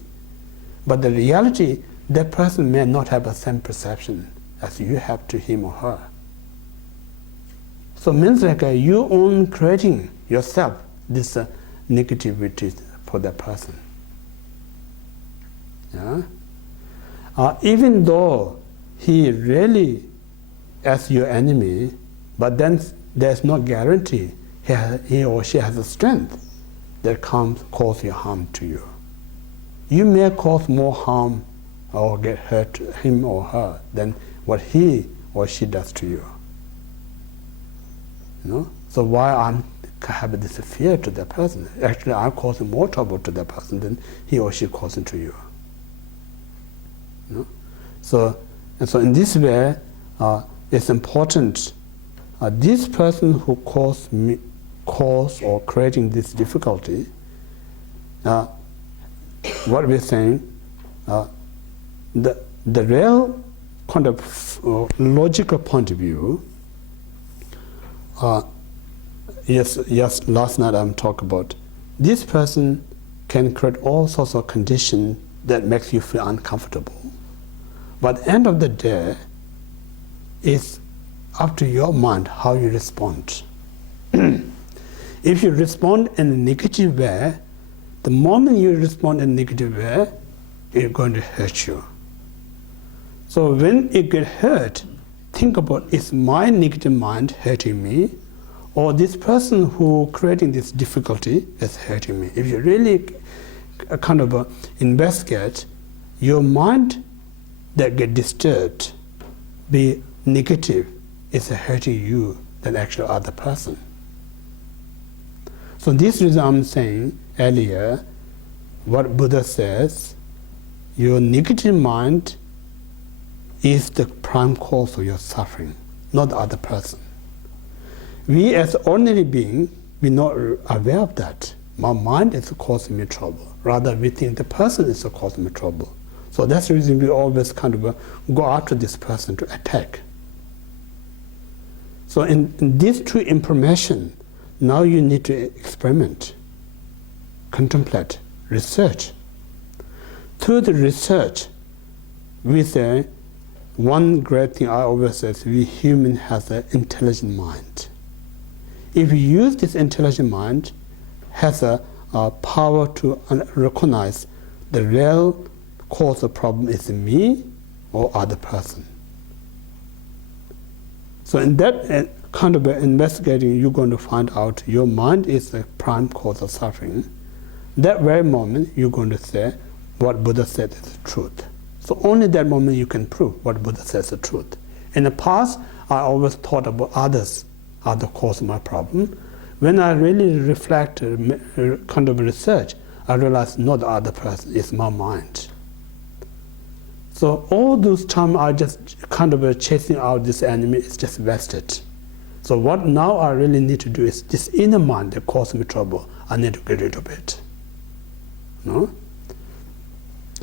but the reality, that person may not have the same perception as you have to him or her. So it means like you own creating yourself this negativity for that person. Yeah? Even though he really as your enemy, but then there's no guarantee he or she has a strength that cause you harm to you. You may cause more harm or get hurt to him or her than what he or she does to you. You know? So why I'm having this fear to that person? Actually, I'm causing more trouble to that person than he or she causing to you. You know? So in this way, it's important. This person who caused or creating this difficulty, what we're saying, the real kind of logical point of view. Yes. Last night I'm talking about this person can create all sorts of conditions that makes you feel uncomfortable. But at the end of the day, it's up to your mind how you respond. If you respond in a negative way, the moment you respond in a negative way, it's going to hurt you. So when it gets hurt, think about, is my negative mind hurting me, or this person who creating this difficulty is hurting me? If you really kind of investigate, your mind that get disturbed, be negative, is hurting you than actually other person. So this reason I'm saying earlier, what Buddha says, your negative mind is the prime cause of your suffering, not the other person. We as ordinary beings, we're not aware of that. My mind is causing me trouble. Rather, we think the person is causing me trouble. So that's the reason we always kind of go after this person to attack. So in these two information, now you need to experiment, contemplate, research. Through the research, we say, one great thing I always say is we human has an intelligent mind. If you use this intelligent mind, has a power to recognize the real cause of problem is me or other person. So in that kind of investigating, you're going to find out your mind is the prime cause of suffering. That very moment, you're going to say what Buddha said is the truth. So only that moment you can prove what Buddha says is the truth. In the past, I always thought about others are the cause of my problem. When I really reflect, kind of research, I realize not the other person, it's my mind. So all those time I just kind of chasing out this enemy is just wasted. So what now I really need to do is this inner mind that caused me trouble, I need to get rid of it. No?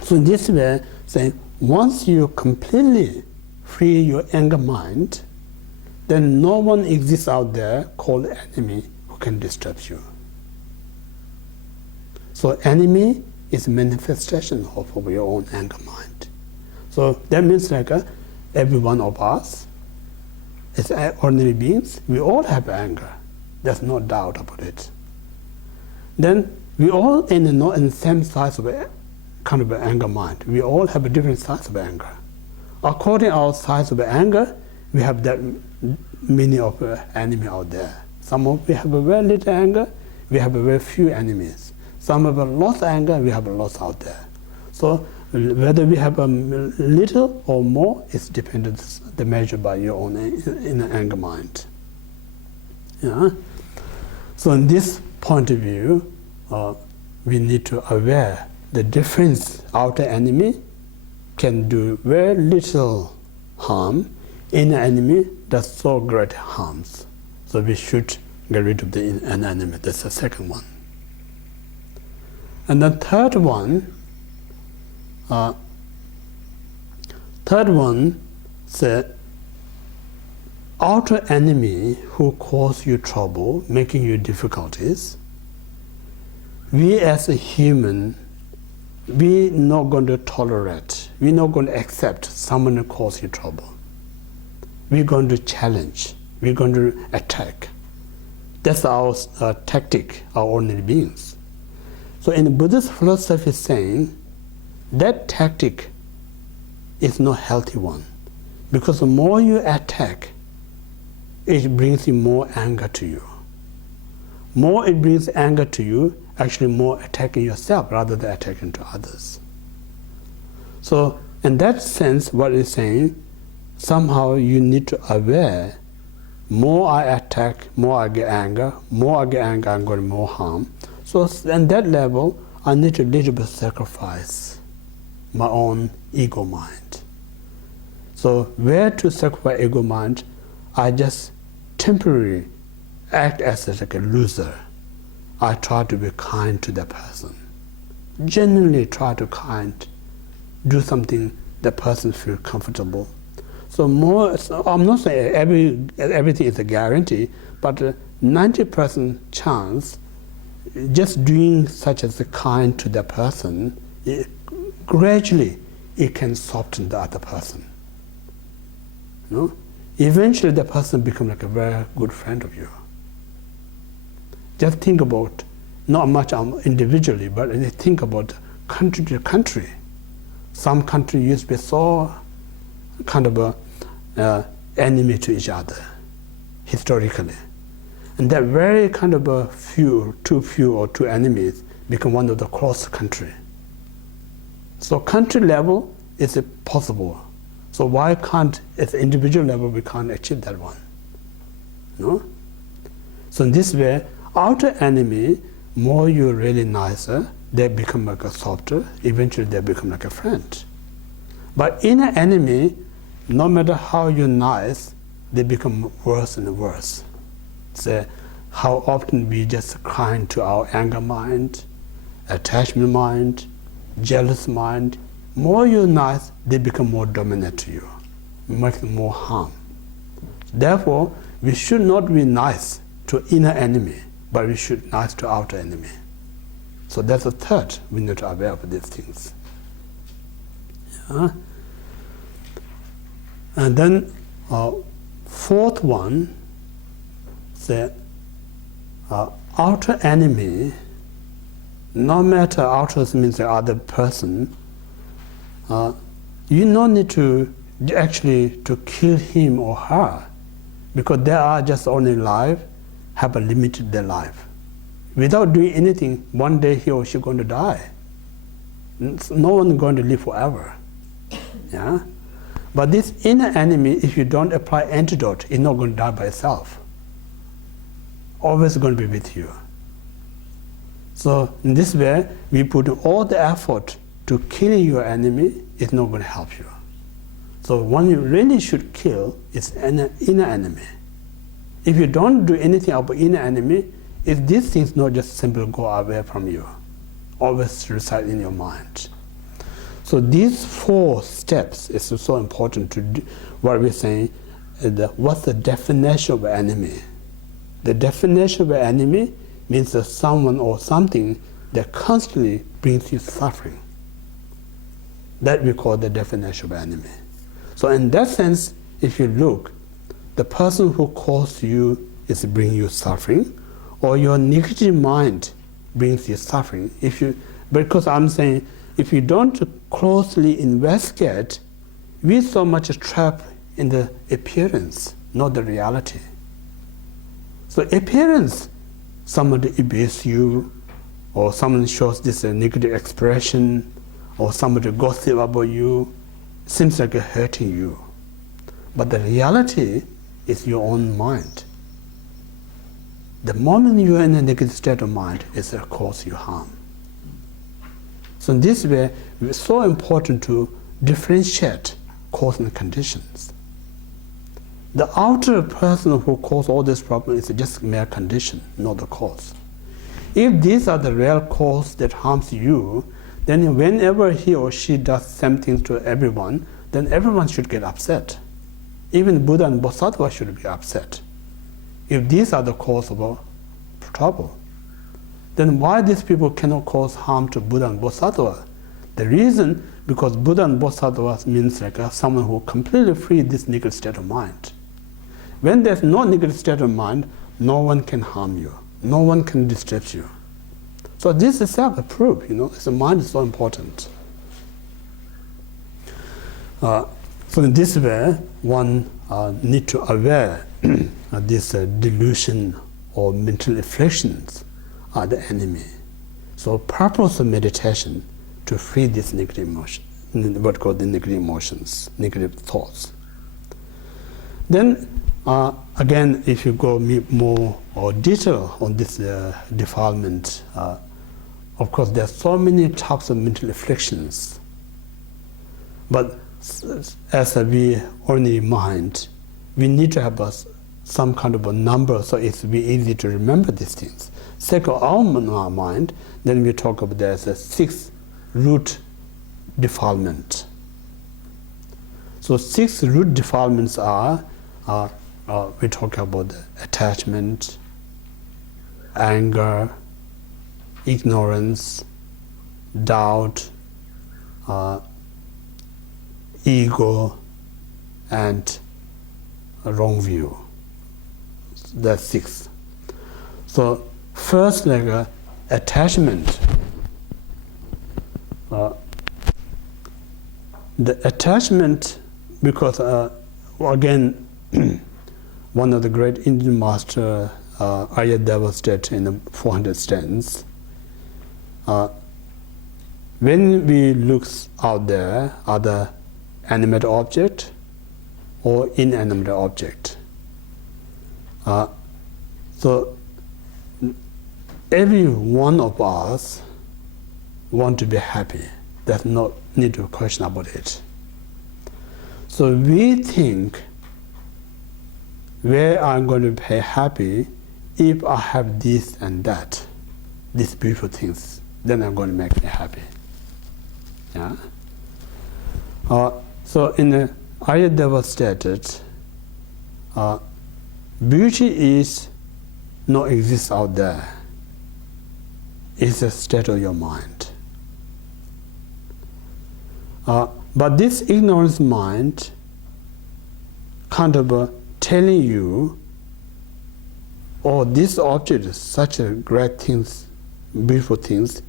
So in this way, saying once you completely free your anger mind, then no one exists out there called enemy who can disturb you. So enemy is a manifestation of your own anger mind. So that means like every one of us, as ordinary beings, we all have anger. There's no doubt about it. Then we all in the same size of kind of an anger mind. We all have a different size of anger. According to our size of anger, we have that many of enemy out there. Some of we have a very little anger, we have a very few enemies. Some have a lot of anger, we have a lot out there. So whether we have a little or more is dependent, the measure by your own inner anger mind. Yeah? So in this point of view, we need to aware the difference. Outer enemy can do very little harm, inner enemy does so great harms. So we should get rid of the inner enemy. That's the second one. And the third one, Third one, the outer enemy who cause you trouble, making you difficulties. We as a human, we're not going to tolerate, we're not going to accept someone who causes you trouble. We're going to challenge, we're going to attack. That's our tactic, our ordinary beings. So in the Buddhist philosophy is saying that tactic is not a healthy one, because the more you attack, it brings you more anger to you. More it brings anger to you, actually more attacking yourself rather than attacking to others. So in that sense, what it's saying, somehow you need to aware, more I attack, more I get anger, more I get anger, I'm going to more harm. So on that level, I need to little bit sacrifice my own ego mind. So where to sacrifice ego mind, I just temporarily act as like a loser. I try to be kind to that person. Genuinely try to do something that person feel comfortable. So more, I'm not saying everything is a guarantee, but 90% chance, just doing such as a kind to that person, gradually it can soften the other person. You know? Eventually the person becomes like a very good friend of you. Just think about, not much individually, but think about country to country. Some country used to be so kind of enemy to each other, historically. And that very kind of too few or two enemies become one of the cross country. So country level is possible. So why can't, at the individual level, we can't achieve that one? No? So in this way, outer enemy, more you're really nicer, they become like a softer, eventually they become like a friend. But inner enemy, no matter how you're nice, they become worse and worse. So how often we just kind to our anger mind, attachment mind, jealous mind. More you're nice, they become more dominant to you, much more harm. Therefore, we should not be nice to inner enemy, but we should be nice to outer enemy. So that's the third, we need to be aware of these things. Yeah. And then fourth one, the outer enemy, no matter outer means the other person, you don't need to actually to kill him or her, because they are just only alive, have a limited their life. Without doing anything, one day he or she going to die. No one is going to live forever. Yeah? But this inner enemy, if you don't apply antidote, it's not going to die by itself. Always going to be with you. So in this way, we put all the effort to kill your enemy, it's not going to help you. So one you really should kill is an inner enemy. If you don't do anything about inner enemy, if these things not just simply go away from you, always reside in your mind. So these 4 steps is so important to do. What we're saying, what's the definition of an enemy? The definition of an enemy means that someone or something that constantly brings you suffering. That we call the definition of an enemy. So in that sense, if you look, the person who caused you is bringing you suffering, or your negative mind brings you suffering. Because I'm saying, if you don't closely investigate, we're so much trapped in the appearance, not the reality. So appearance, somebody abuses you, or someone shows this negative expression, or somebody gossip about you, seems like hurting you. But the reality is your own mind. The moment you are in a negative state of mind, it's going to cause you harm. So in this way, it's so important to differentiate cause and conditions. The outer person who causes all this problem is just mere condition, not the cause. If these are the real cause that harms you, then whenever he or she does same things to everyone, then everyone should get upset. Even Buddha and Bodhisattva should be upset. If these are the cause of trouble, then why these people cannot cause harm to Buddha and Bodhisattva? The reason, because Buddha and Bodhisattva means like someone who completely free this negative state of mind. When there's no negative state of mind, no one can harm you. No one can disturb you. So this is a proof, the mind is so important. So in this way, one need to aware this delusion or mental afflictions are the enemy. So purpose of meditation to free this negative emotion, what called the negative emotions, negative thoughts. Then again, if you go more or detail on this defilement, of course there are so many types of mental afflictions. But as we only mind, we need to have some kind of a number so it's be easy to remember these things. Second, our mind, then we talk about there's a 6 root defilement. So 6 root defilements are we talk about attachment, anger, ignorance, doubt, ego, and wrong view. That's 6. So first, like attachment. The attachment, because again, one of the great Indian master, Ayadeva stated in the 400 stanzas, when we look out there, are the animate object or inanimate object. So every one of us want to be happy. There's no need to question about it. So we think where I'm going to be happy if I have this and that, these beautiful things, then I'm going to make me happy. Yeah. So in the Ayadeva stated, beauty is not exist out there. It's a state of your mind. But this ignorance mind kind of telling you, oh, this object is such a great things, beautiful things.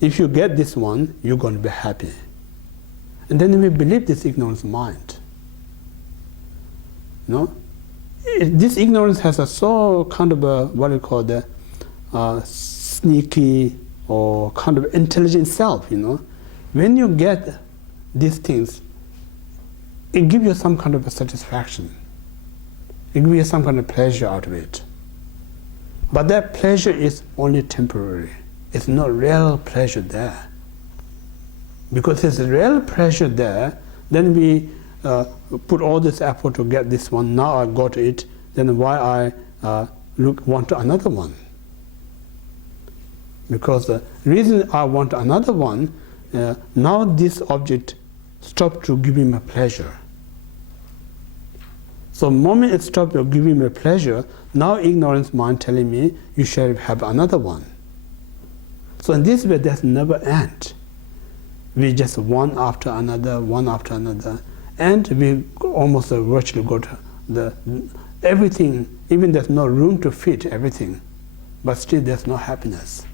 If you get this one, you're going to be happy. And then we believe this ignorance mind. This ignorance has a so kind of a, what we call the sneaky or kind of intelligent self. When you get these things, it gives you some kind of a satisfaction. It gives you some kind of pleasure out of it. But that pleasure is only temporary. It's not real pleasure there. Because there's a real pleasure there, then we put all this effort to get this one, now I got it, then why I want another one? Because the reason I want another one, now this object stopped to give me pleasure. So the moment it stopped to give me pleasure, now ignorance mind telling me you shall have another one. So in this way, there's never end. We just one after another, and we almost virtually got everything, even there's no room to fit everything, but still there's no happiness.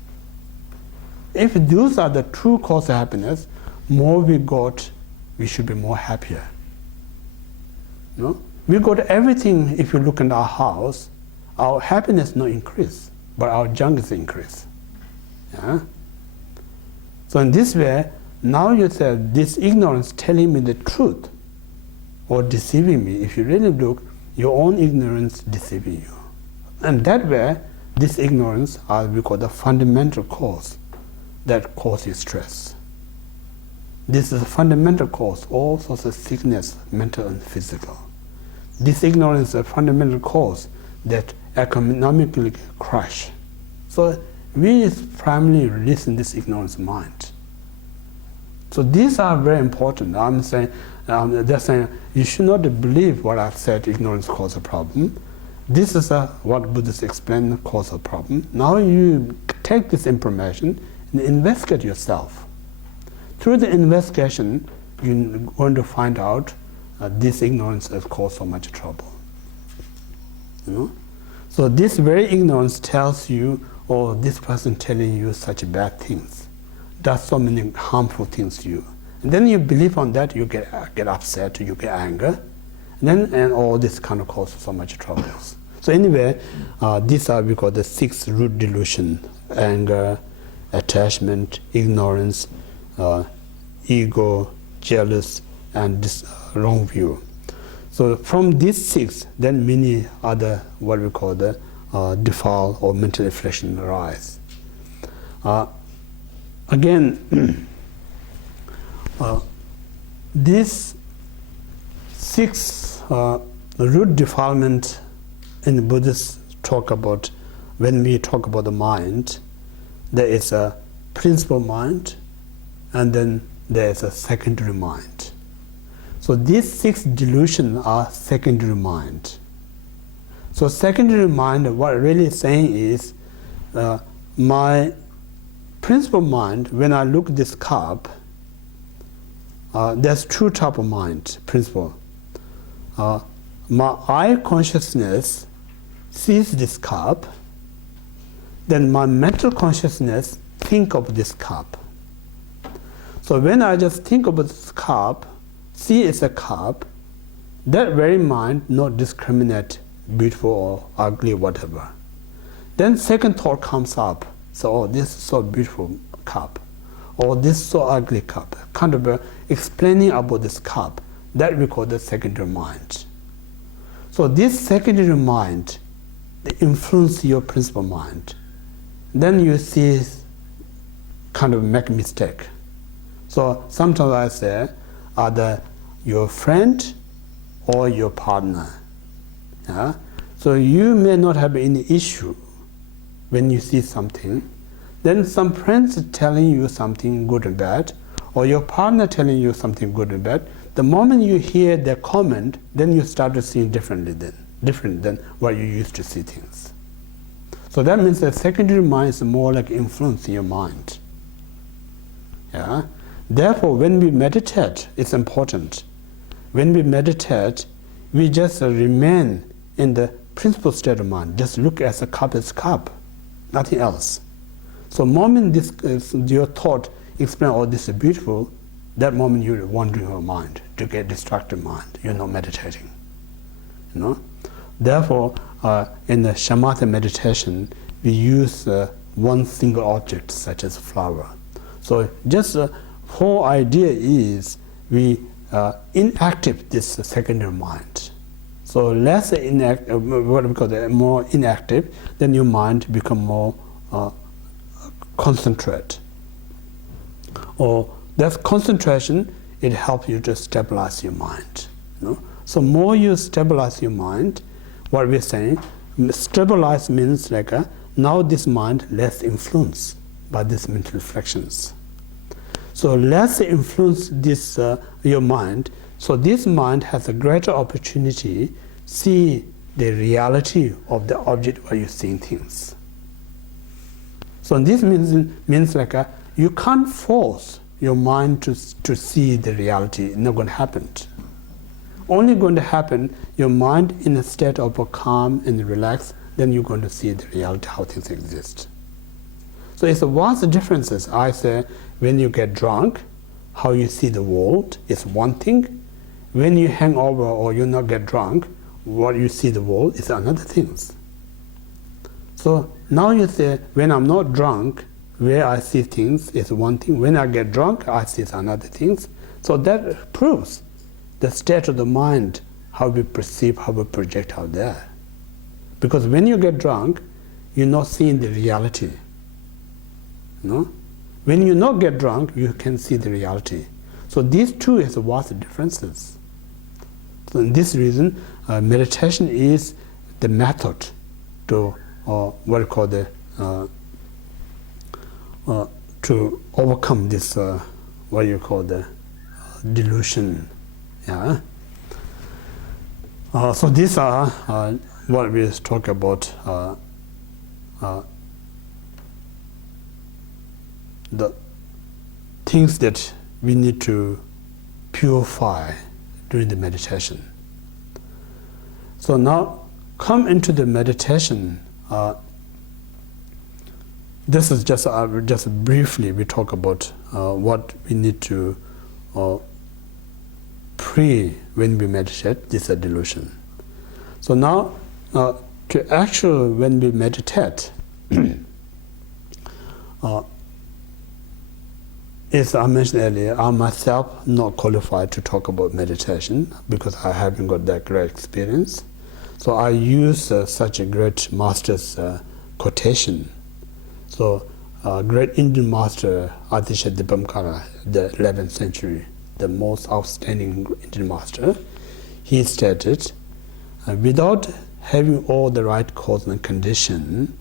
If those are the true cause of happiness, more we got, we should be more happier. We got everything. If you look at our house, our happiness not increase, but our junk is increase. Yeah? So in this way, now you say this ignorance telling me the truth or deceiving me. If you really look, your own ignorance deceiving you. And that way, this ignorance we call the fundamental cause that causes stress. This is a fundamental cause, all sorts of sickness, mental and physical. This ignorance is a fundamental cause that economically crash. So we primarily release this ignorance mind. So these are very important. I'm saying, they're saying you should not believe what I've said, ignorance causes a problem. This is what Buddhists explain causes a problem. Now you take this information and investigate yourself. Through the investigation, you're going to find out this ignorance has caused so much trouble. You know? So this very ignorance tells you, oh, this person telling you such bad things, does so many harmful things to you. And then you believe on that, you get upset, you get anger, and all this kind of causes so much troubles. So anyway, these are we call the 6 root delusion: anger, attachment, ignorance, ego, jealous, and this wrong view. So from these 6, then many other what we call the defile or mental affliction arise. Again, these 6 root defilement in the Buddhists talk about, when we talk about the mind, there is a principal mind, and then there is a secondary mind. So these 6 delusions are secondary mind. So secondary mind, what really is saying is, my principal mind, when I look at this cup, there's 2 types of mind, principle. My eye consciousness sees this cup, then my mental consciousness think of this cup. So when I just think about this cup, see it's a cup, that very mind not discriminate beautiful or ugly, whatever. Then second thought comes up, so oh, this is so beautiful cup, or this is so ugly cup, kind of explaining about this cup, that we call the secondary mind. So this secondary mind, they influence your principal mind. Then you see, kind of make mistake. So sometimes I say, either your friend or your partner. Yeah? So you may not have any issue when you see something. Then some friends telling you something good and bad, or your partner telling you something good and bad. The moment you hear their comment, then you start to see different than what you used to see things. So that means that secondary mind is more like influence in your mind. Yeah? Therefore, when we meditate, it's important. When we meditate, we just remain in the principal state of mind. Just look at a cup as cup, nothing else. So moment this your thought explain, oh, this is beautiful, that moment you're wandering your mind to get distracted mind. You're not meditating. You know? Therefore, in the shamatha meditation, we use one single object, such as flower. So just whole idea is we inactive this secondary mind. So less inactive, what we call the more inactive, then your mind become more concentrate. Or that concentration, it helps you to stabilize your mind. You know? So more you stabilize your mind, what we're saying, stabilize means like now this mind less influenced by these mental reflections. So less influence this your mind. So this mind has a greater opportunity see the reality of the object where you're seeing things. So this means like you can't force your mind to see the reality. It's not going to happen. Only going to happen your mind in a state of calm and relaxed. Then you're going to see the reality how things exist. So it's a vast differences. I say when you get drunk, how you see the world is one thing. When you hang over or you not get drunk, what you see the world is another thing. So now you say, when I'm not drunk, where I see things is one thing. When I get drunk, I see another things. So that proves the state of the mind, how we perceive, how we project out there. Because when you get drunk, you're not seeing the reality. No? When you not get drunk, you can see the reality. So these two is vast differences. So in this reason, meditation is the method to what we call the to overcome this what what you call the delusion. Yeah. So these are what we talk about the things that we need to purify during the meditation. So now come into the meditation. This is just briefly we talk about what we need to pray when we meditate. This is a delusion. So now to actually when we meditate, as I mentioned earlier, I myself not qualified to talk about meditation because I haven't got that great experience. So I use such a great master's quotation. So great Indian master Atisha, the 11th century, the most outstanding Indian master, he stated, without having all the right cause and condition,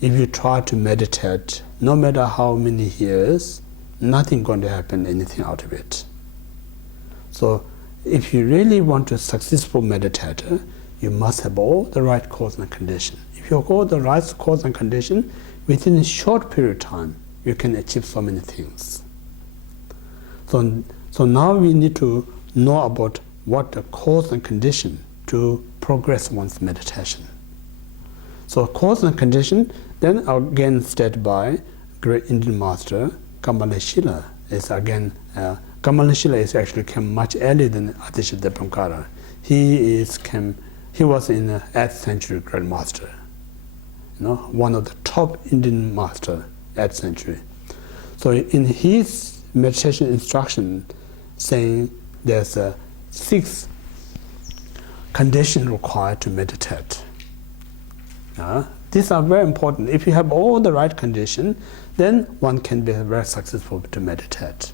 if you try to meditate, no matter how many years, nothing going to happen, anything out of it. So if you really want a successful meditator, you must have all the right cause and condition. If you have all the right cause and condition, within a short period of time, you can achieve so many things. So now we need to know about what the cause and condition to progress one's meditation. So cause and condition, then again stated by great Indian master Kamalashila is again, Kamalashila is actually came much earlier than Atisha Dipamkara. He was in the 8th century great master, one of the top Indian master, 8th century. So in his meditation instruction, saying there's 6 conditions required to meditate. These are very important. If you have all the right conditions, then one can be very successful to meditate.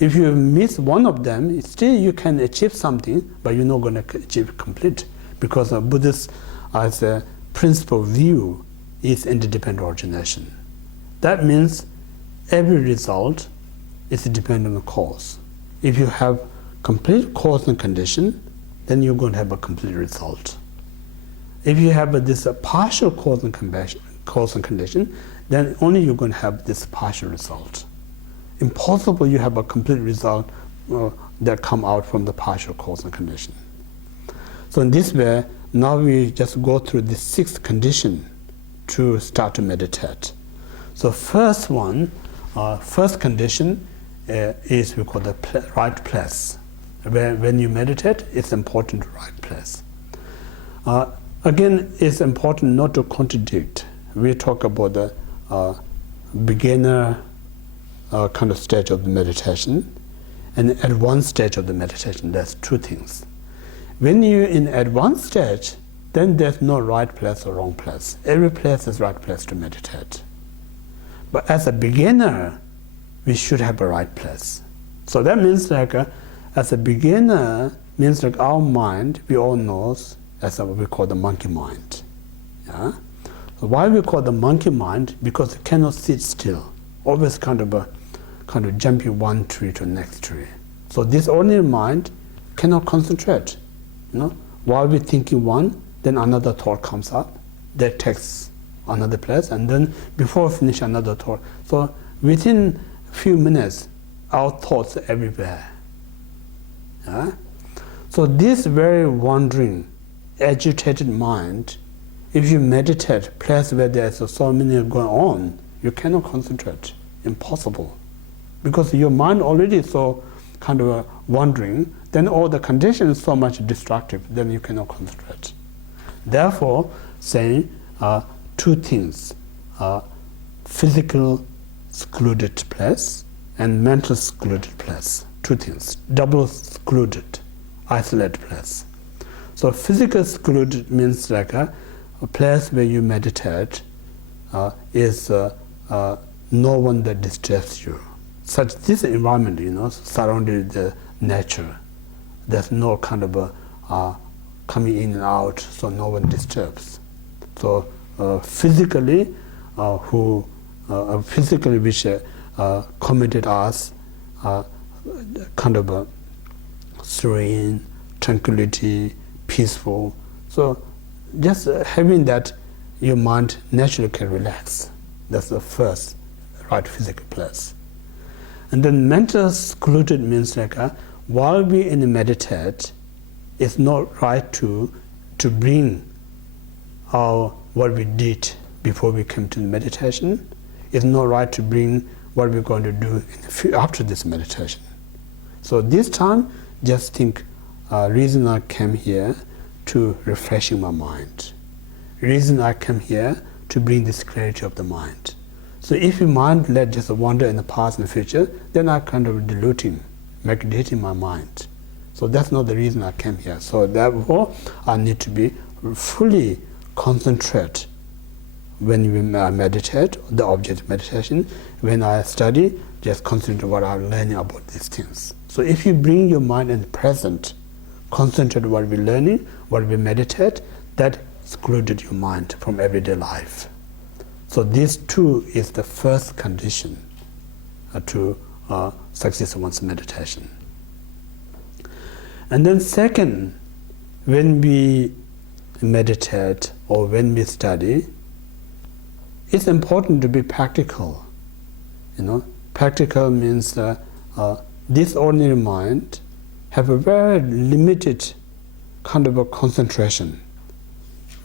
If you miss one of them, still you can achieve something, but you're not going to achieve complete, because a Buddhist, as a principal view, is interdependent origination. That means every result is dependent on the cause. If you have complete cause and condition, then you're going to have a complete result. If you have this partial cause and condition, then only you're going to have this partial result. Impossible you have a complete result that come out from the partial cause and condition. So in this way, now we just go through the 6th condition to start to meditate. So first condition is we call the right place. When you meditate, it's important to right place. Again, it's important not to contradict. We talk about the beginner kind of stage of the meditation and advanced stage of the meditation. There's 2 things. When you're in advanced stage, then there's no right place or wrong place. Every place is right place to meditate. But as a beginner, we should have a right place. So that means as a beginner, means our mind, we all know, as what we call the monkey mind. So why we call the monkey mind? Because it cannot sit still. Always kind of jumping one tree to the next tree. So this ordinary mind cannot concentrate. While we're thinking one, then another thought comes up that takes another place, and then before we finish another thought. So within a few minutes, our thoughts are everywhere. So this very wandering, agitated mind, if you meditate place where there's so many going on, you cannot concentrate. Impossible. Because your mind already is so kind of wandering, then all the conditions so much destructive, then you cannot concentrate. Therefore, saying 2 things, physical secluded place and mental secluded place. 2 things, double secluded, isolated place. So physical secluded means like a place where you meditate is no one that disturbs you. Such this environment, surrounded the nature. There's no kind of coming in and out, so no one disturbs. So physically, which committed us, kind of a serene, tranquility, peaceful. So just having that, your mind naturally can relax. That's the first right physical place. And then mental secluded means like while we in meditate, it's not right to bring our what we did before we came to meditation. It's not right to bring what we're going to do after this meditation. So this time, just think, reason I came here to refreshing my mind. Reason I came here to bring this clarity of the mind. So if your mind let just wander in the past and the future, then I kind of magneting my mind. So that's not the reason I came here. So therefore, I need to be fully concentrate when we meditate, the object of meditation. When I study, just concentrate what I'm learning about these things. So if you bring your mind in the present, concentrate what we're learning, what we meditate, that excluded your mind from everyday life. So this too is the first condition to success of one's meditation. And then second, when we meditate or when we study, it's important to be practical. Practical means this ordinary mind have a very limited kind of a concentration.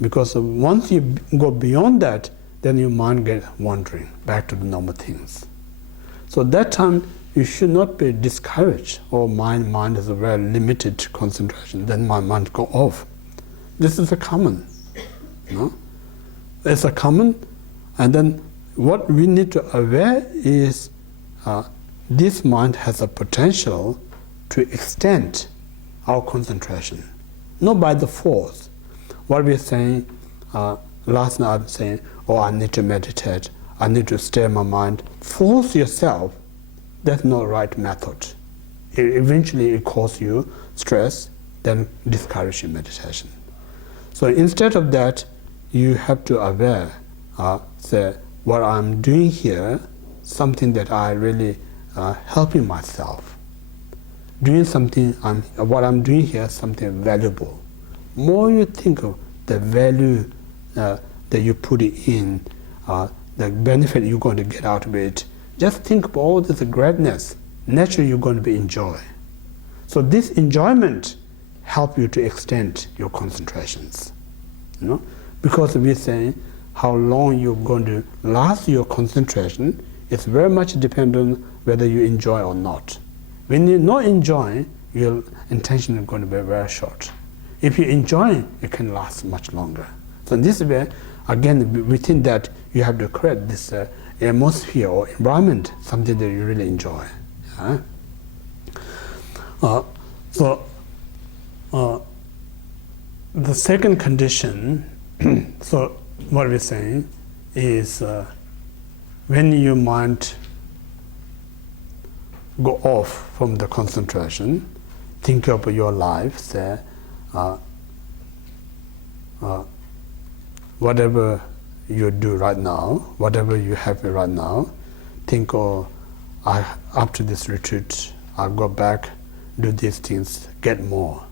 Because once you go beyond that, then your mind gets wandering back to the normal things. So that time you should not be discouraged. Oh, mind has a very limited concentration. Then my mind go off. This is a common. It's a common. And then what we need to aware is this mind has a potential to extend our concentration, not by the force. What we're saying, last night I'm saying, oh, I need to meditate, I need to stay my mind. Force yourself, that's not the right method. Eventually it causes you stress, then discourage your meditation. So instead of that, you have to aware, say, what I'm doing here, something that I really helping myself. Doing something, what I'm doing here, something valuable. More you think of the value that you put in, the benefit you're going to get out of it, just think of all this greatness. Naturally, you're going to be enjoy. So this enjoyment help you to extend your concentrations. Because we're saying how long you're going to last your concentration, it's very much dependent on whether you enjoy or not. When you're not enjoying, your intention is going to be very short. If you enjoy, it can last much longer. So in this way, again, within that, you have to create this atmosphere or environment, something that you really enjoy. The second condition, so what we're saying is when your mind go off from the concentration, think of your life, say, whatever you do right now, whatever you have right now, think, oh, after this retreat, I'll go back, do these things, get more.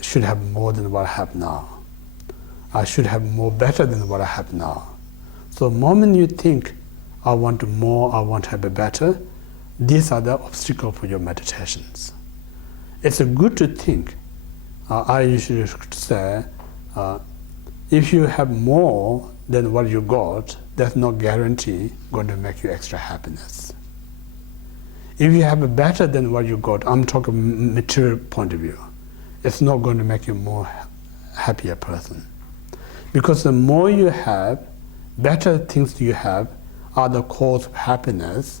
Should have more than what I have now. I should have more better than what I have now. So the moment you think, I want more, I want to have a better, these are the obstacles for your meditations. It's good to think. I usually say, if you have more than what you got, that's not guarantee going to make you extra happiness. If you have a better than what you got, I'm talking material point of view, it's not going to make you more happier person. Because the more you have, better things you have are the cause of happiness,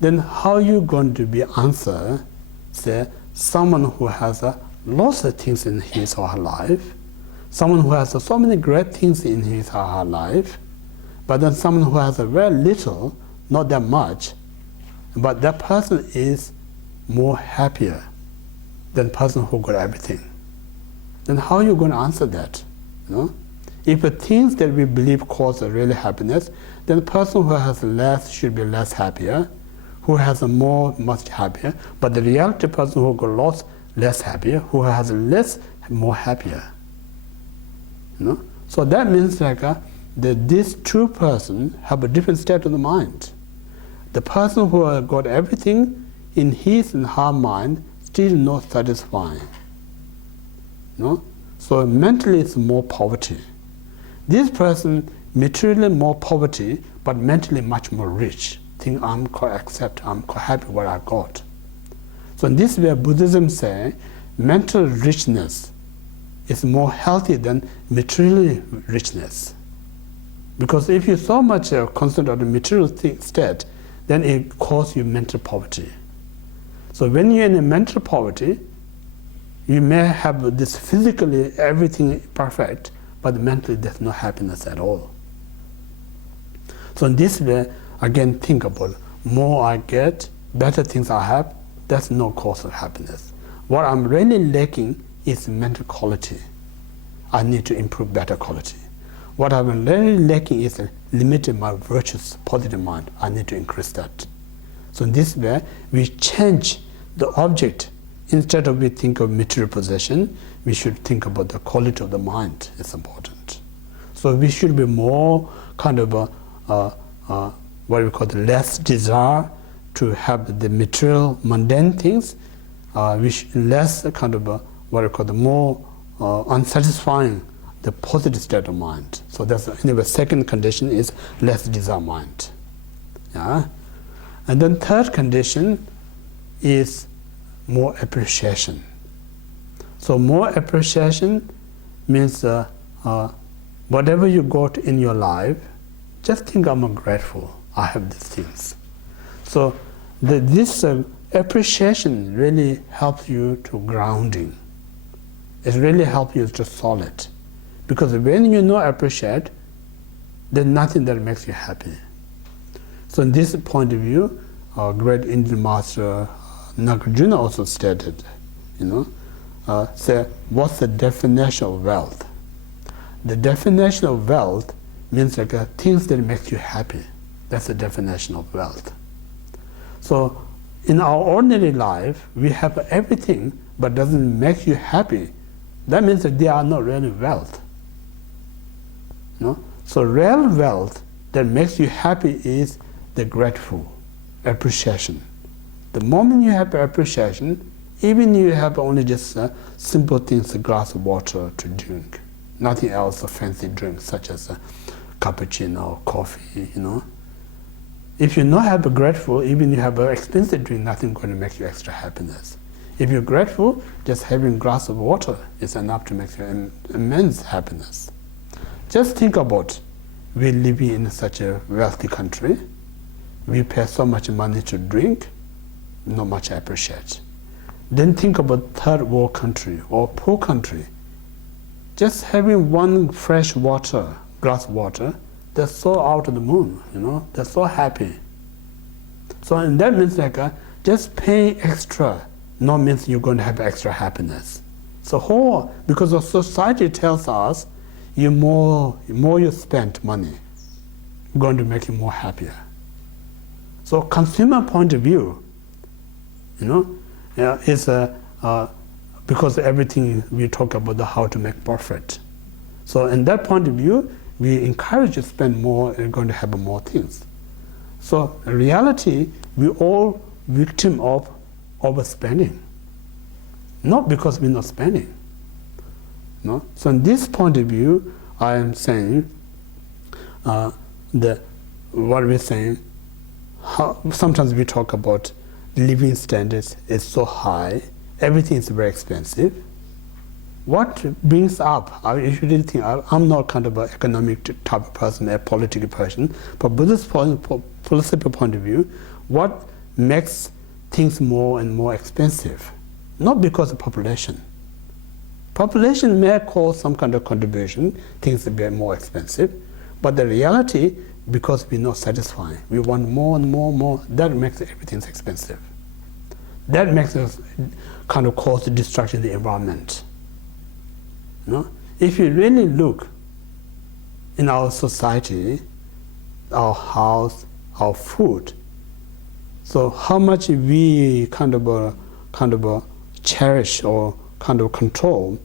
then how are you going to be answer, say, someone who has lots of things in his or her life, someone who has so many great things in his or her life, but then someone who has a very little, not that much, but that person is more happier than person who got everything. Then how are you going to answer that? If the things that we believe cause really happiness, then the person who has less should be less happier. who has a much happier, but the reality person who got lots less happier, who has less more happier. So that means that these two persons have a different state of the mind. The person who got everything in his and her mind still not satisfying. So mentally it's more poverty. This person materially more poverty, but mentally much more rich. Think I'm quite happy what I got. So in this way, Buddhism says mental richness is more healthy than material richness. Because if you're so much concerned on the material state, then it causes you mental poverty. So when you're in a mental poverty, you may have this physically everything perfect, but mentally there's no happiness at all. So in this way, again, think about more I get, better things I have, that's no cause of happiness. What I'm really lacking is mental quality. I need to improve better quality. What I'm really lacking is limiting my virtuous, positive mind. I need to increase that. So in this way, we change the object. Instead of we think of material possession, we should think about the quality of the mind. It's important. So we should be more kind of what we call the less desire to have the material mundane things, less kind of what we call the more unsatisfying, the positive state of mind. So that's anyway. Second condition is less desire mind. Yeah, and then third condition is more appreciation. So more appreciation means whatever you got in your life, just think I'm grateful. I have these things. So this appreciation really helps you to grounding. It really helps you to solid. Because when you know appreciate, there's nothing that makes you happy. So in this point of view, our great Indian master Nagarjuna also stated, say, what's the definition of wealth? The definition of wealth means like things that make you happy. That's the definition of wealth. So in our ordinary life, we have everything, but doesn't make you happy. That means that they are not really wealth. So real wealth that makes you happy is the grateful, appreciation. The moment you have appreciation, even you have only just simple things, a glass of water to drink, nothing else, a fancy drink such as a cappuccino or coffee, If you not have a grateful, even you have an expensive drink, nothing going to make you extra happiness. If you're grateful, just having a glass of water is enough to make you immense happiness. Just think about, we live in such a wealthy country, we pay so much money to drink, not much appreciate. Then think about third world country or poor country. Just having one fresh water, glass of water, they're so out of the moon, they're so happy. So and that means like just paying extra not means you're going to have extra happiness. So because the society tells us more you spend money, going to make you more happier. So consumer point of view, is because everything we talk about how to make profit. So in that point of view, we encourage you to spend more and going to have more things. So in reality, we all victim of overspending. Not because we're not spending. So in this point of view, I am saying what we're saying, sometimes we talk about living standards is so high, everything is very expensive. What brings up, I usually think, I'm not kind of an economic type of person, a political person, but Buddhist philosophical point of view, what makes things more and more expensive? Not because of population. Population may cause some kind of contribution, things to be more expensive, but the reality, because we're not satisfying, we want more and more and more, that makes everything expensive. That makes us kind of cause the destruction of the environment. If you really look in our society, our house, our food, So how much we kind of cherish or kind of control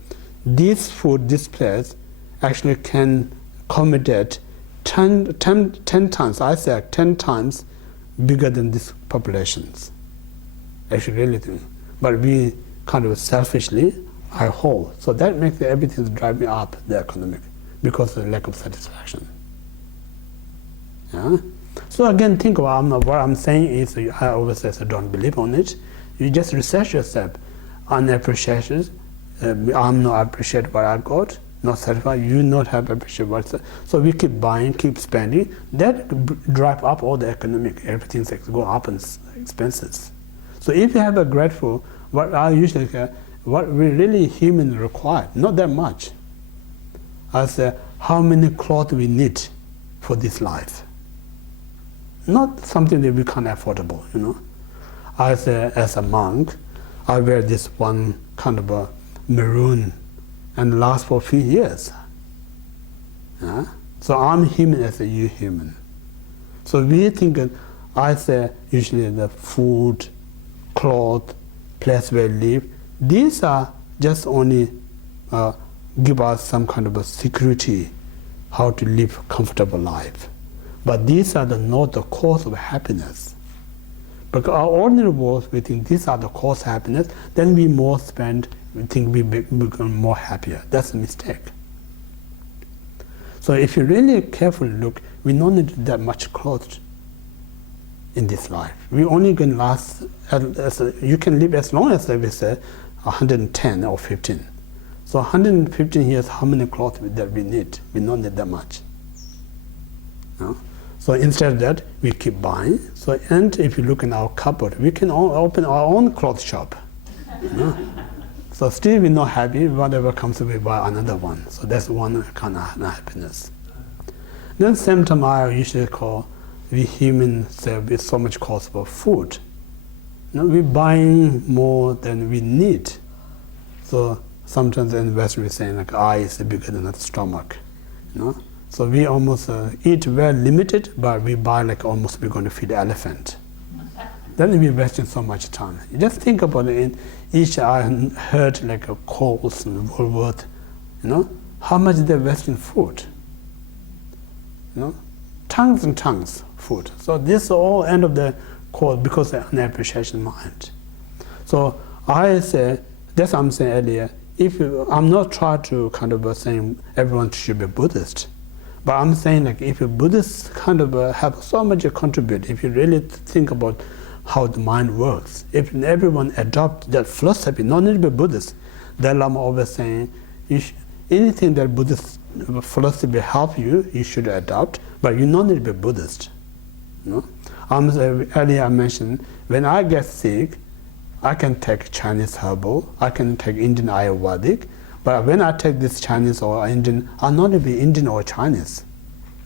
this food, this place, actually can accommodate 10 times, I say 10 times bigger than these populations. Actually, really think. But we kind of selfishly are whole. So that makes everything drive me up, the economic, because of the lack of satisfaction. Yeah? So again, think about what I'm saying is, I always say, so don't believe on it. You just research yourself. Unappreciated, I'm not appreciate what I got, not satisfied, you not have appreciate what. So we keep buying, keep spending. That drive up all the economic, everything's go up in expenses. So if you have a grateful, what I usually what we really human require, not that much. I say, how many clothes we need for this life? Not something that we can't affordable, you know. I say, as a monk, I wear this one kind of a maroon and lasts for a few years. Yeah? So I'm human as you human. So we think, I say, usually the food, cloth, place where we live, these are just only give us some kind of a security, how to live a comfortable life. But these are not the cause of happiness. Because our ordinary world, we think these are the cause of happiness, then we more spend, we think we become more happier. That's a mistake. So if you really carefully look, we don't need that much clothes in this life. We only can last, you can live as long as, we say, 110 or 15. So 115 years, how many clothes that we need? We don't need that much. No? So instead of that, we keep buying. So, and if you look in our cupboard, we can open our own clothes shop. You know? So still we're not happy, whatever comes, we buy another one. So that's one kind of happiness. Then same time I usually call, we humans say with so much cost for food. You know, we're buying more than we need. So sometimes the investor is saying like eye is bigger than the stomach. You know? So we almost eat very limited, but we buy like almost we're going to feed the elephant. Then we're wasting so much time. You just think about it. In each I heard like a Coles and Woolworth, you know, how much they're wasting food. You know, tons and tons food. So this is all end of the course because of an appreciation mind. So I say, that's what I'm saying earlier. I'm not trying to kind of saying everyone should be Buddhist. But I'm saying like if a Buddhist kind of have so much to contribute, if you really think about how the mind works, if everyone adopt that philosophy, not need to be Buddhist, Dalai Lama always saying, anything that Buddhist philosophy help you, you should adopt, but you don't need to be Buddhist. You know? Earlier I mentioned, when I get sick, I can take Chinese herbal, I can take Indian Ayurvedic, but when I take this Chinese or Indian, I'll not be Indian or Chinese.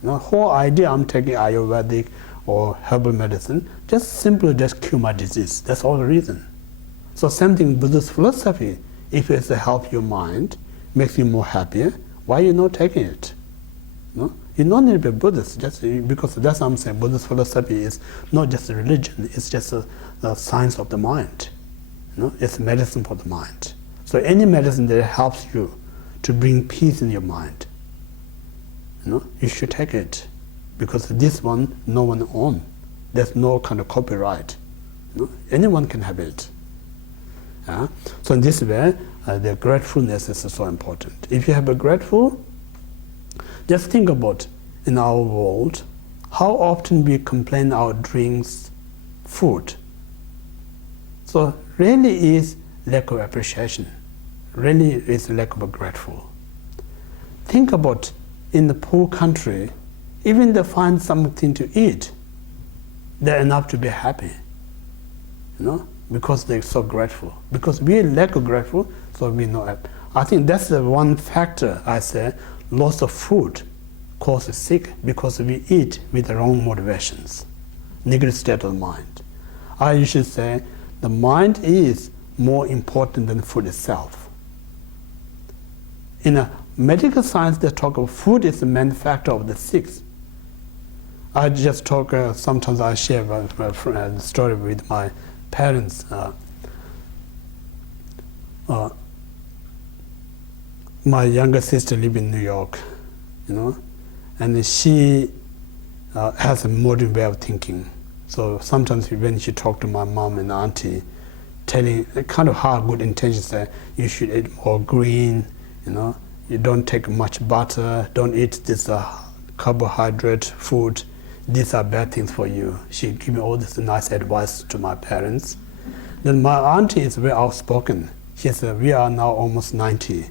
You know, whole idea I'm taking Ayurvedic or herbal medicine, just simply just cure my disease. That's all the reason. So same thing, Buddhist philosophy, if it's to help your mind, makes you more happier, why you not taking it? You know? You don't need to be Buddhist, just because that's what I'm saying. Buddhist philosophy is not just a religion, it's just a science of the mind. You know? It's medicine for the mind. So any medicine that helps you to bring peace in your mind, you know, you should take it, because this one no one owns. There's no kind of copyright. You know? Anyone can have it. Yeah? So in this way, the gratefulness is so important. If you have a grateful, just think about in our world how often we complain our drinks, food. So really is lack of appreciation, really is lack of grateful. Think about in the poor country, even they find something to eat, they're enough to be happy, you know, because they're so grateful. Because we lack of grateful, so we know it. I think that's the one factor I say, loss of food causes sick, because we eat with the wrong motivations, negative state of the mind. I usually say the mind is more important than food itself. In a medical science, they talk about food is the main factor of the sick. I just talk, sometimes I share a story with my parents. My younger sister lives in New York, and she has a modern way of thinking. So sometimes when she talks to my mom and auntie, telling kind of her good intentions that you should eat more green, you don't take much butter, don't eat this carbohydrate food, these are bad things for you. She gave me all this nice advice to my parents. Then my auntie is very outspoken. She said, we are now almost 90.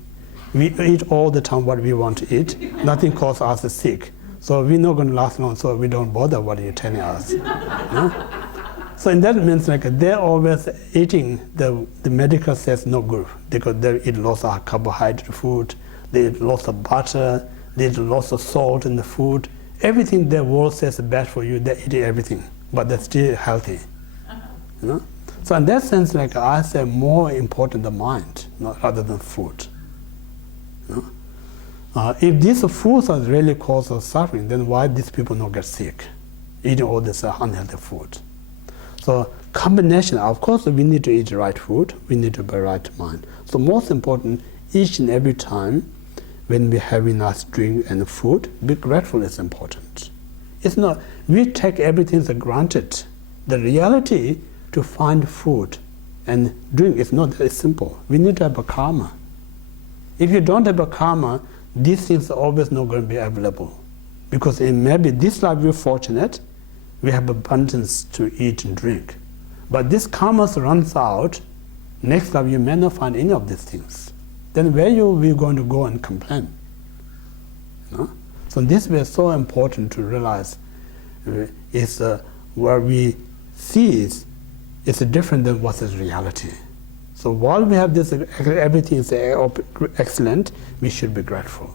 We eat all the time what we want to eat. Nothing causes us sick. So we're not going to last long, so we don't bother what you're telling us. So in that means they're always eating, the medical says no good, because they eat lots of carbohydrate food, they eat lots of butter, they eat lots of salt in the food. Everything the world says is bad for you, they eat everything, but they're still healthy. So in that sense, I say more important the mind, rather than food. If these foods are really cause of suffering, then why these people not get sick, eating all this unhealthy food? So combination, of course, we need to eat the right food, we need to be right mind. So most important, each and every time when we have enough drink and food, be grateful is important. It's not, we take everything for granted. The reality to find food and drink is not that simple. We need to have a karma. If you don't have a karma, these things are always not going to be available. Because in maybe this life we're fortunate, we have abundance to eat and drink. But this karma runs out, next life you may not find any of these things. Then where are we going to go and complain? So this way is so important to realize is where we see is different than what is reality. So while we have this, everything is excellent, we should be grateful.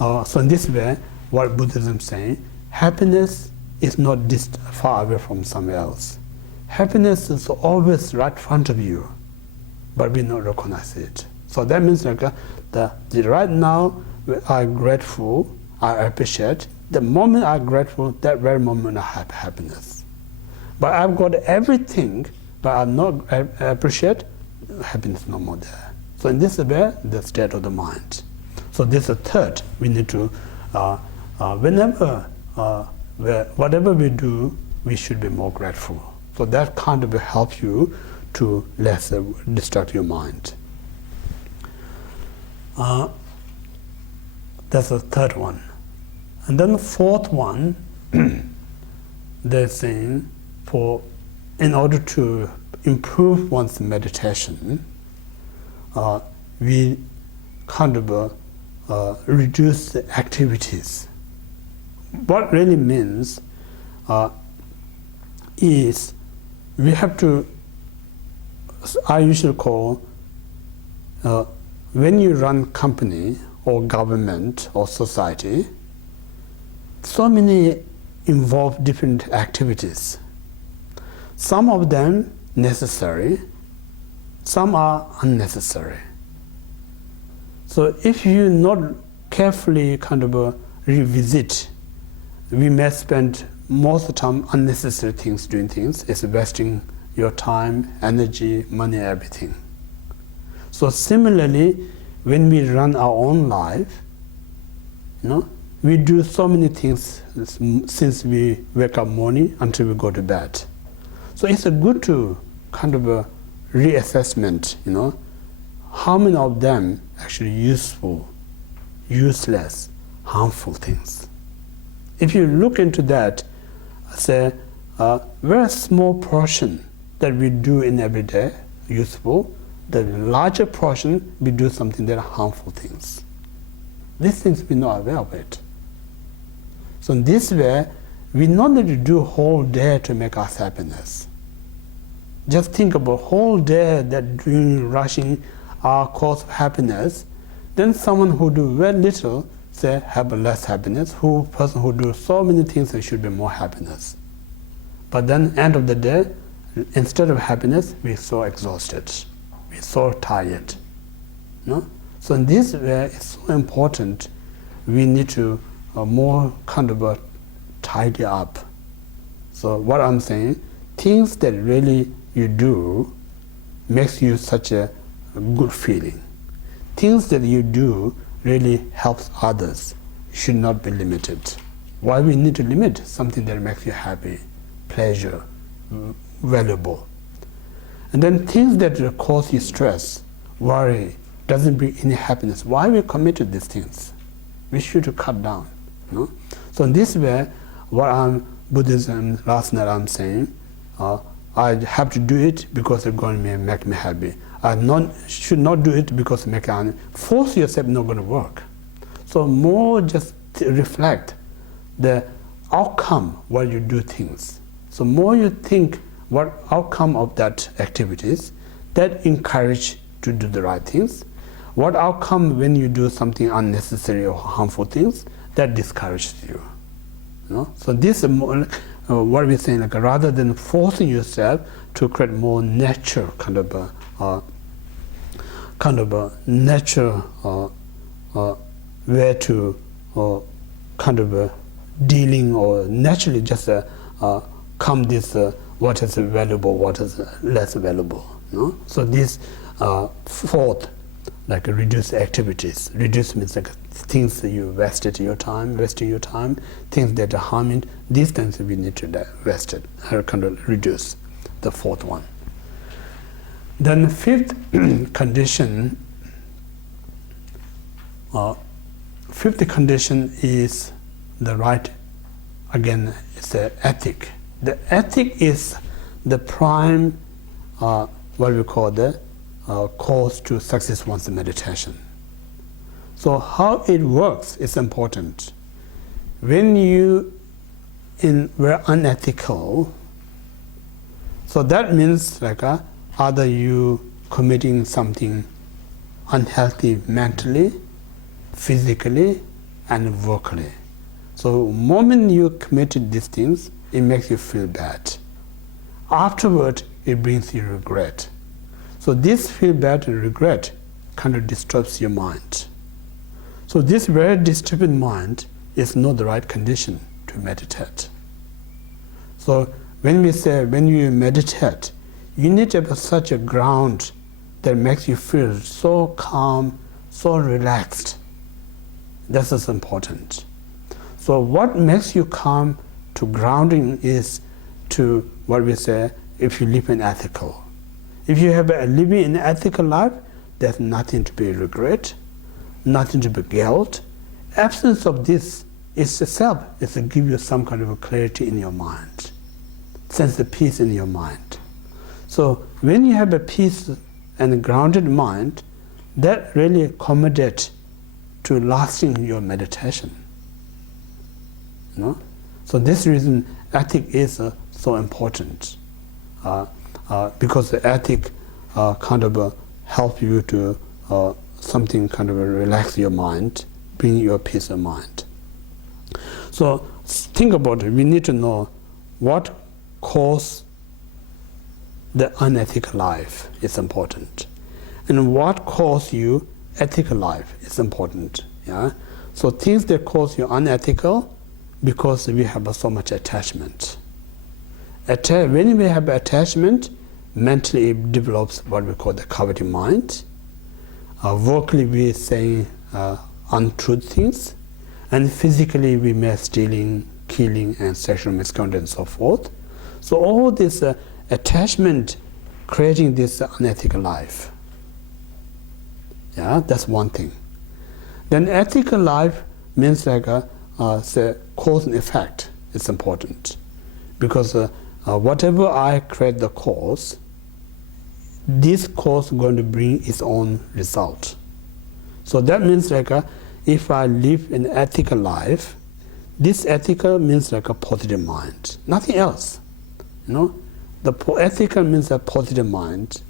So in this way, what Buddhism is saying, happiness is not far away from somewhere else. Happiness is always right in front of you, but we don't recognize it. So that means right now I'm grateful, I appreciate. The moment I'm grateful, that very moment I have happiness. But I've got everything, but I'm not appreciate, happiness no more there. So in this way, the state of the mind. So this is the third. We need to, whatever we do, we should be more grateful. So that kind of help you to less distract your mind. That's the third one. And then the fourth one, they're saying in order to improve one's meditation, we kind of reduce the activities. What really means is we have to, I usually call, when you run company or government or society, so many involve different activities. Some of them necessary, some are unnecessary. So if you not carefully kind of revisit, we may spend most of the time unnecessary things doing things. It's wasting your time, energy, money, everything. So similarly, when we run our own life, we do so many things since we wake up morning until we go to bed. So it's a good to kind of a reassessment, how many of them actually useful, useless, harmful things. If you look into that, say very small portion that we do in every day, useful, the larger portion we do something that are harmful things. These things we're not aware of it. So in this way, we not need to do a whole day to make us happiness. Just think about whole day that doing rushing our cause of happiness, then someone who do very little, say, have less happiness, person who do so many things, there should be more happiness. But then end of the day, instead of happiness, we're so exhausted, we're so tired. So in this way, it's so important, we need to more kind of tidy up. So what I'm saying, things that really you do makes you such a good feeling. Things that you do really helps others should not be limited. Why we need to limit something that makes you happy, pleasure, valuable? And then things that cause you stress, worry, doesn't bring any happiness. Why we commit to these things? We should cut down. No? So in this way, what I'm Buddhism last night I'm saying, I have to do it because it's going to make me happy. I should not do it because make me force yourself not going to work. So more just reflect the outcome while you do things. So more you think what outcome of that activities, that encourage to do the right things. What outcome when you do something unnecessary or harmful things, that discourages you. You know? So this is more, what we're saying, like rather than forcing yourself to create more nature kind of a natural way to kind of dealing or naturally just come this what is valuable, what is less valuable. No? So this fourth, like reduce activities. Reduce means like things that you wasting your time, things that are harming. These things we need to waste it, kind of reduce. The fourth one. Then fifth condition. Fifth condition is the right. Again, it's the ethic. The ethic is the prime, what we call the cause to success one's meditation. So how it works is important. When you were unethical, so that means like either you committing something unhealthy mentally, physically, and vocally. So the moment you committed these things, it makes you feel bad. Afterward, it brings you regret. So this feel bad and regret kind of disturbs your mind. So this very disturbed mind is not the right condition to meditate. So when we say, when you meditate, you need to have such a ground that makes you feel so calm, so relaxed. This is important. So what makes you calm to grounding is to what we say, if you live in ethical. If you have a living in ethical life, there's nothing to be regret, nothing to be guilt. Absence of this is itself is to give you some kind of a clarity in your mind, sense of peace in your mind. So when you have a peace and a grounded mind, that really accommodates to lasting your meditation. You know? So this reason ethic is so important, because the ethic kind of help you to something kind of relax your mind, bring your peace of mind. So think about it. We need to know what causes the unethical life is important, and what causes you ethical life is important. Yeah. So things that cause you unethical, because we have so much attachment. When we have attachment, mentally it develops what we call the coveting mind. Vocally we say untruth things, and physically we may stealing, killing, and sexual misconduct and so forth. So all this attachment creating this unethical life. Yeah, that's one thing. Then ethical life means like say cause and effect is important, because whatever I create the cause, this cause is going to bring its own result. So that means like if I live an ethical life, this ethical means like a positive mind, nothing else. You know, the ethical means a positive mind.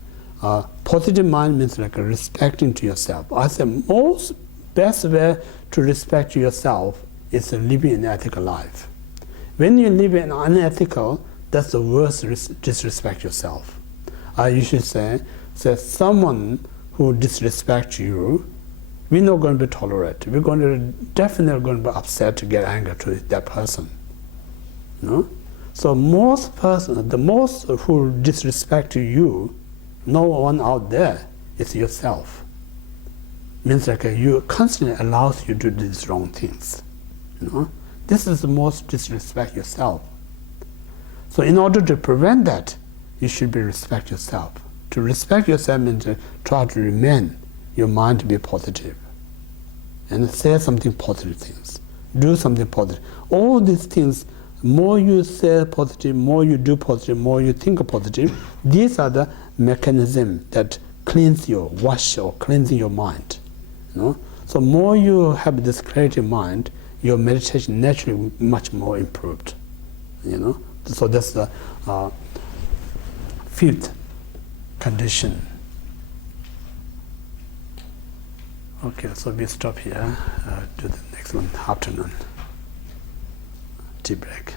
Positive mind means like a respecting to yourself. I say most best way to respect yourself is living an ethical life. When you live an unethical, that's the worst disrespect yourself. I usually say someone who disrespects you we're not going to be tolerant. We're going to definitely going to be upset to get angry to that person. No? So the most who disrespect you, no one out there, is yourself. Means like you constantly allows you to do these wrong things. This is the most disrespect yourself. So in order to prevent that, you should be respect yourself. To respect yourself means to try to remain your mind to be positive. And say something positive things. Do something positive. All these things, more you say positive, more you do positive, more you think positive, these are the mechanisms that cleanse wash or cleansing your mind. So more you have this creative mind, your meditation naturally much more improved. So that's the fifth condition. Okay, so we stop here. Do the next one afternoon. Tea break.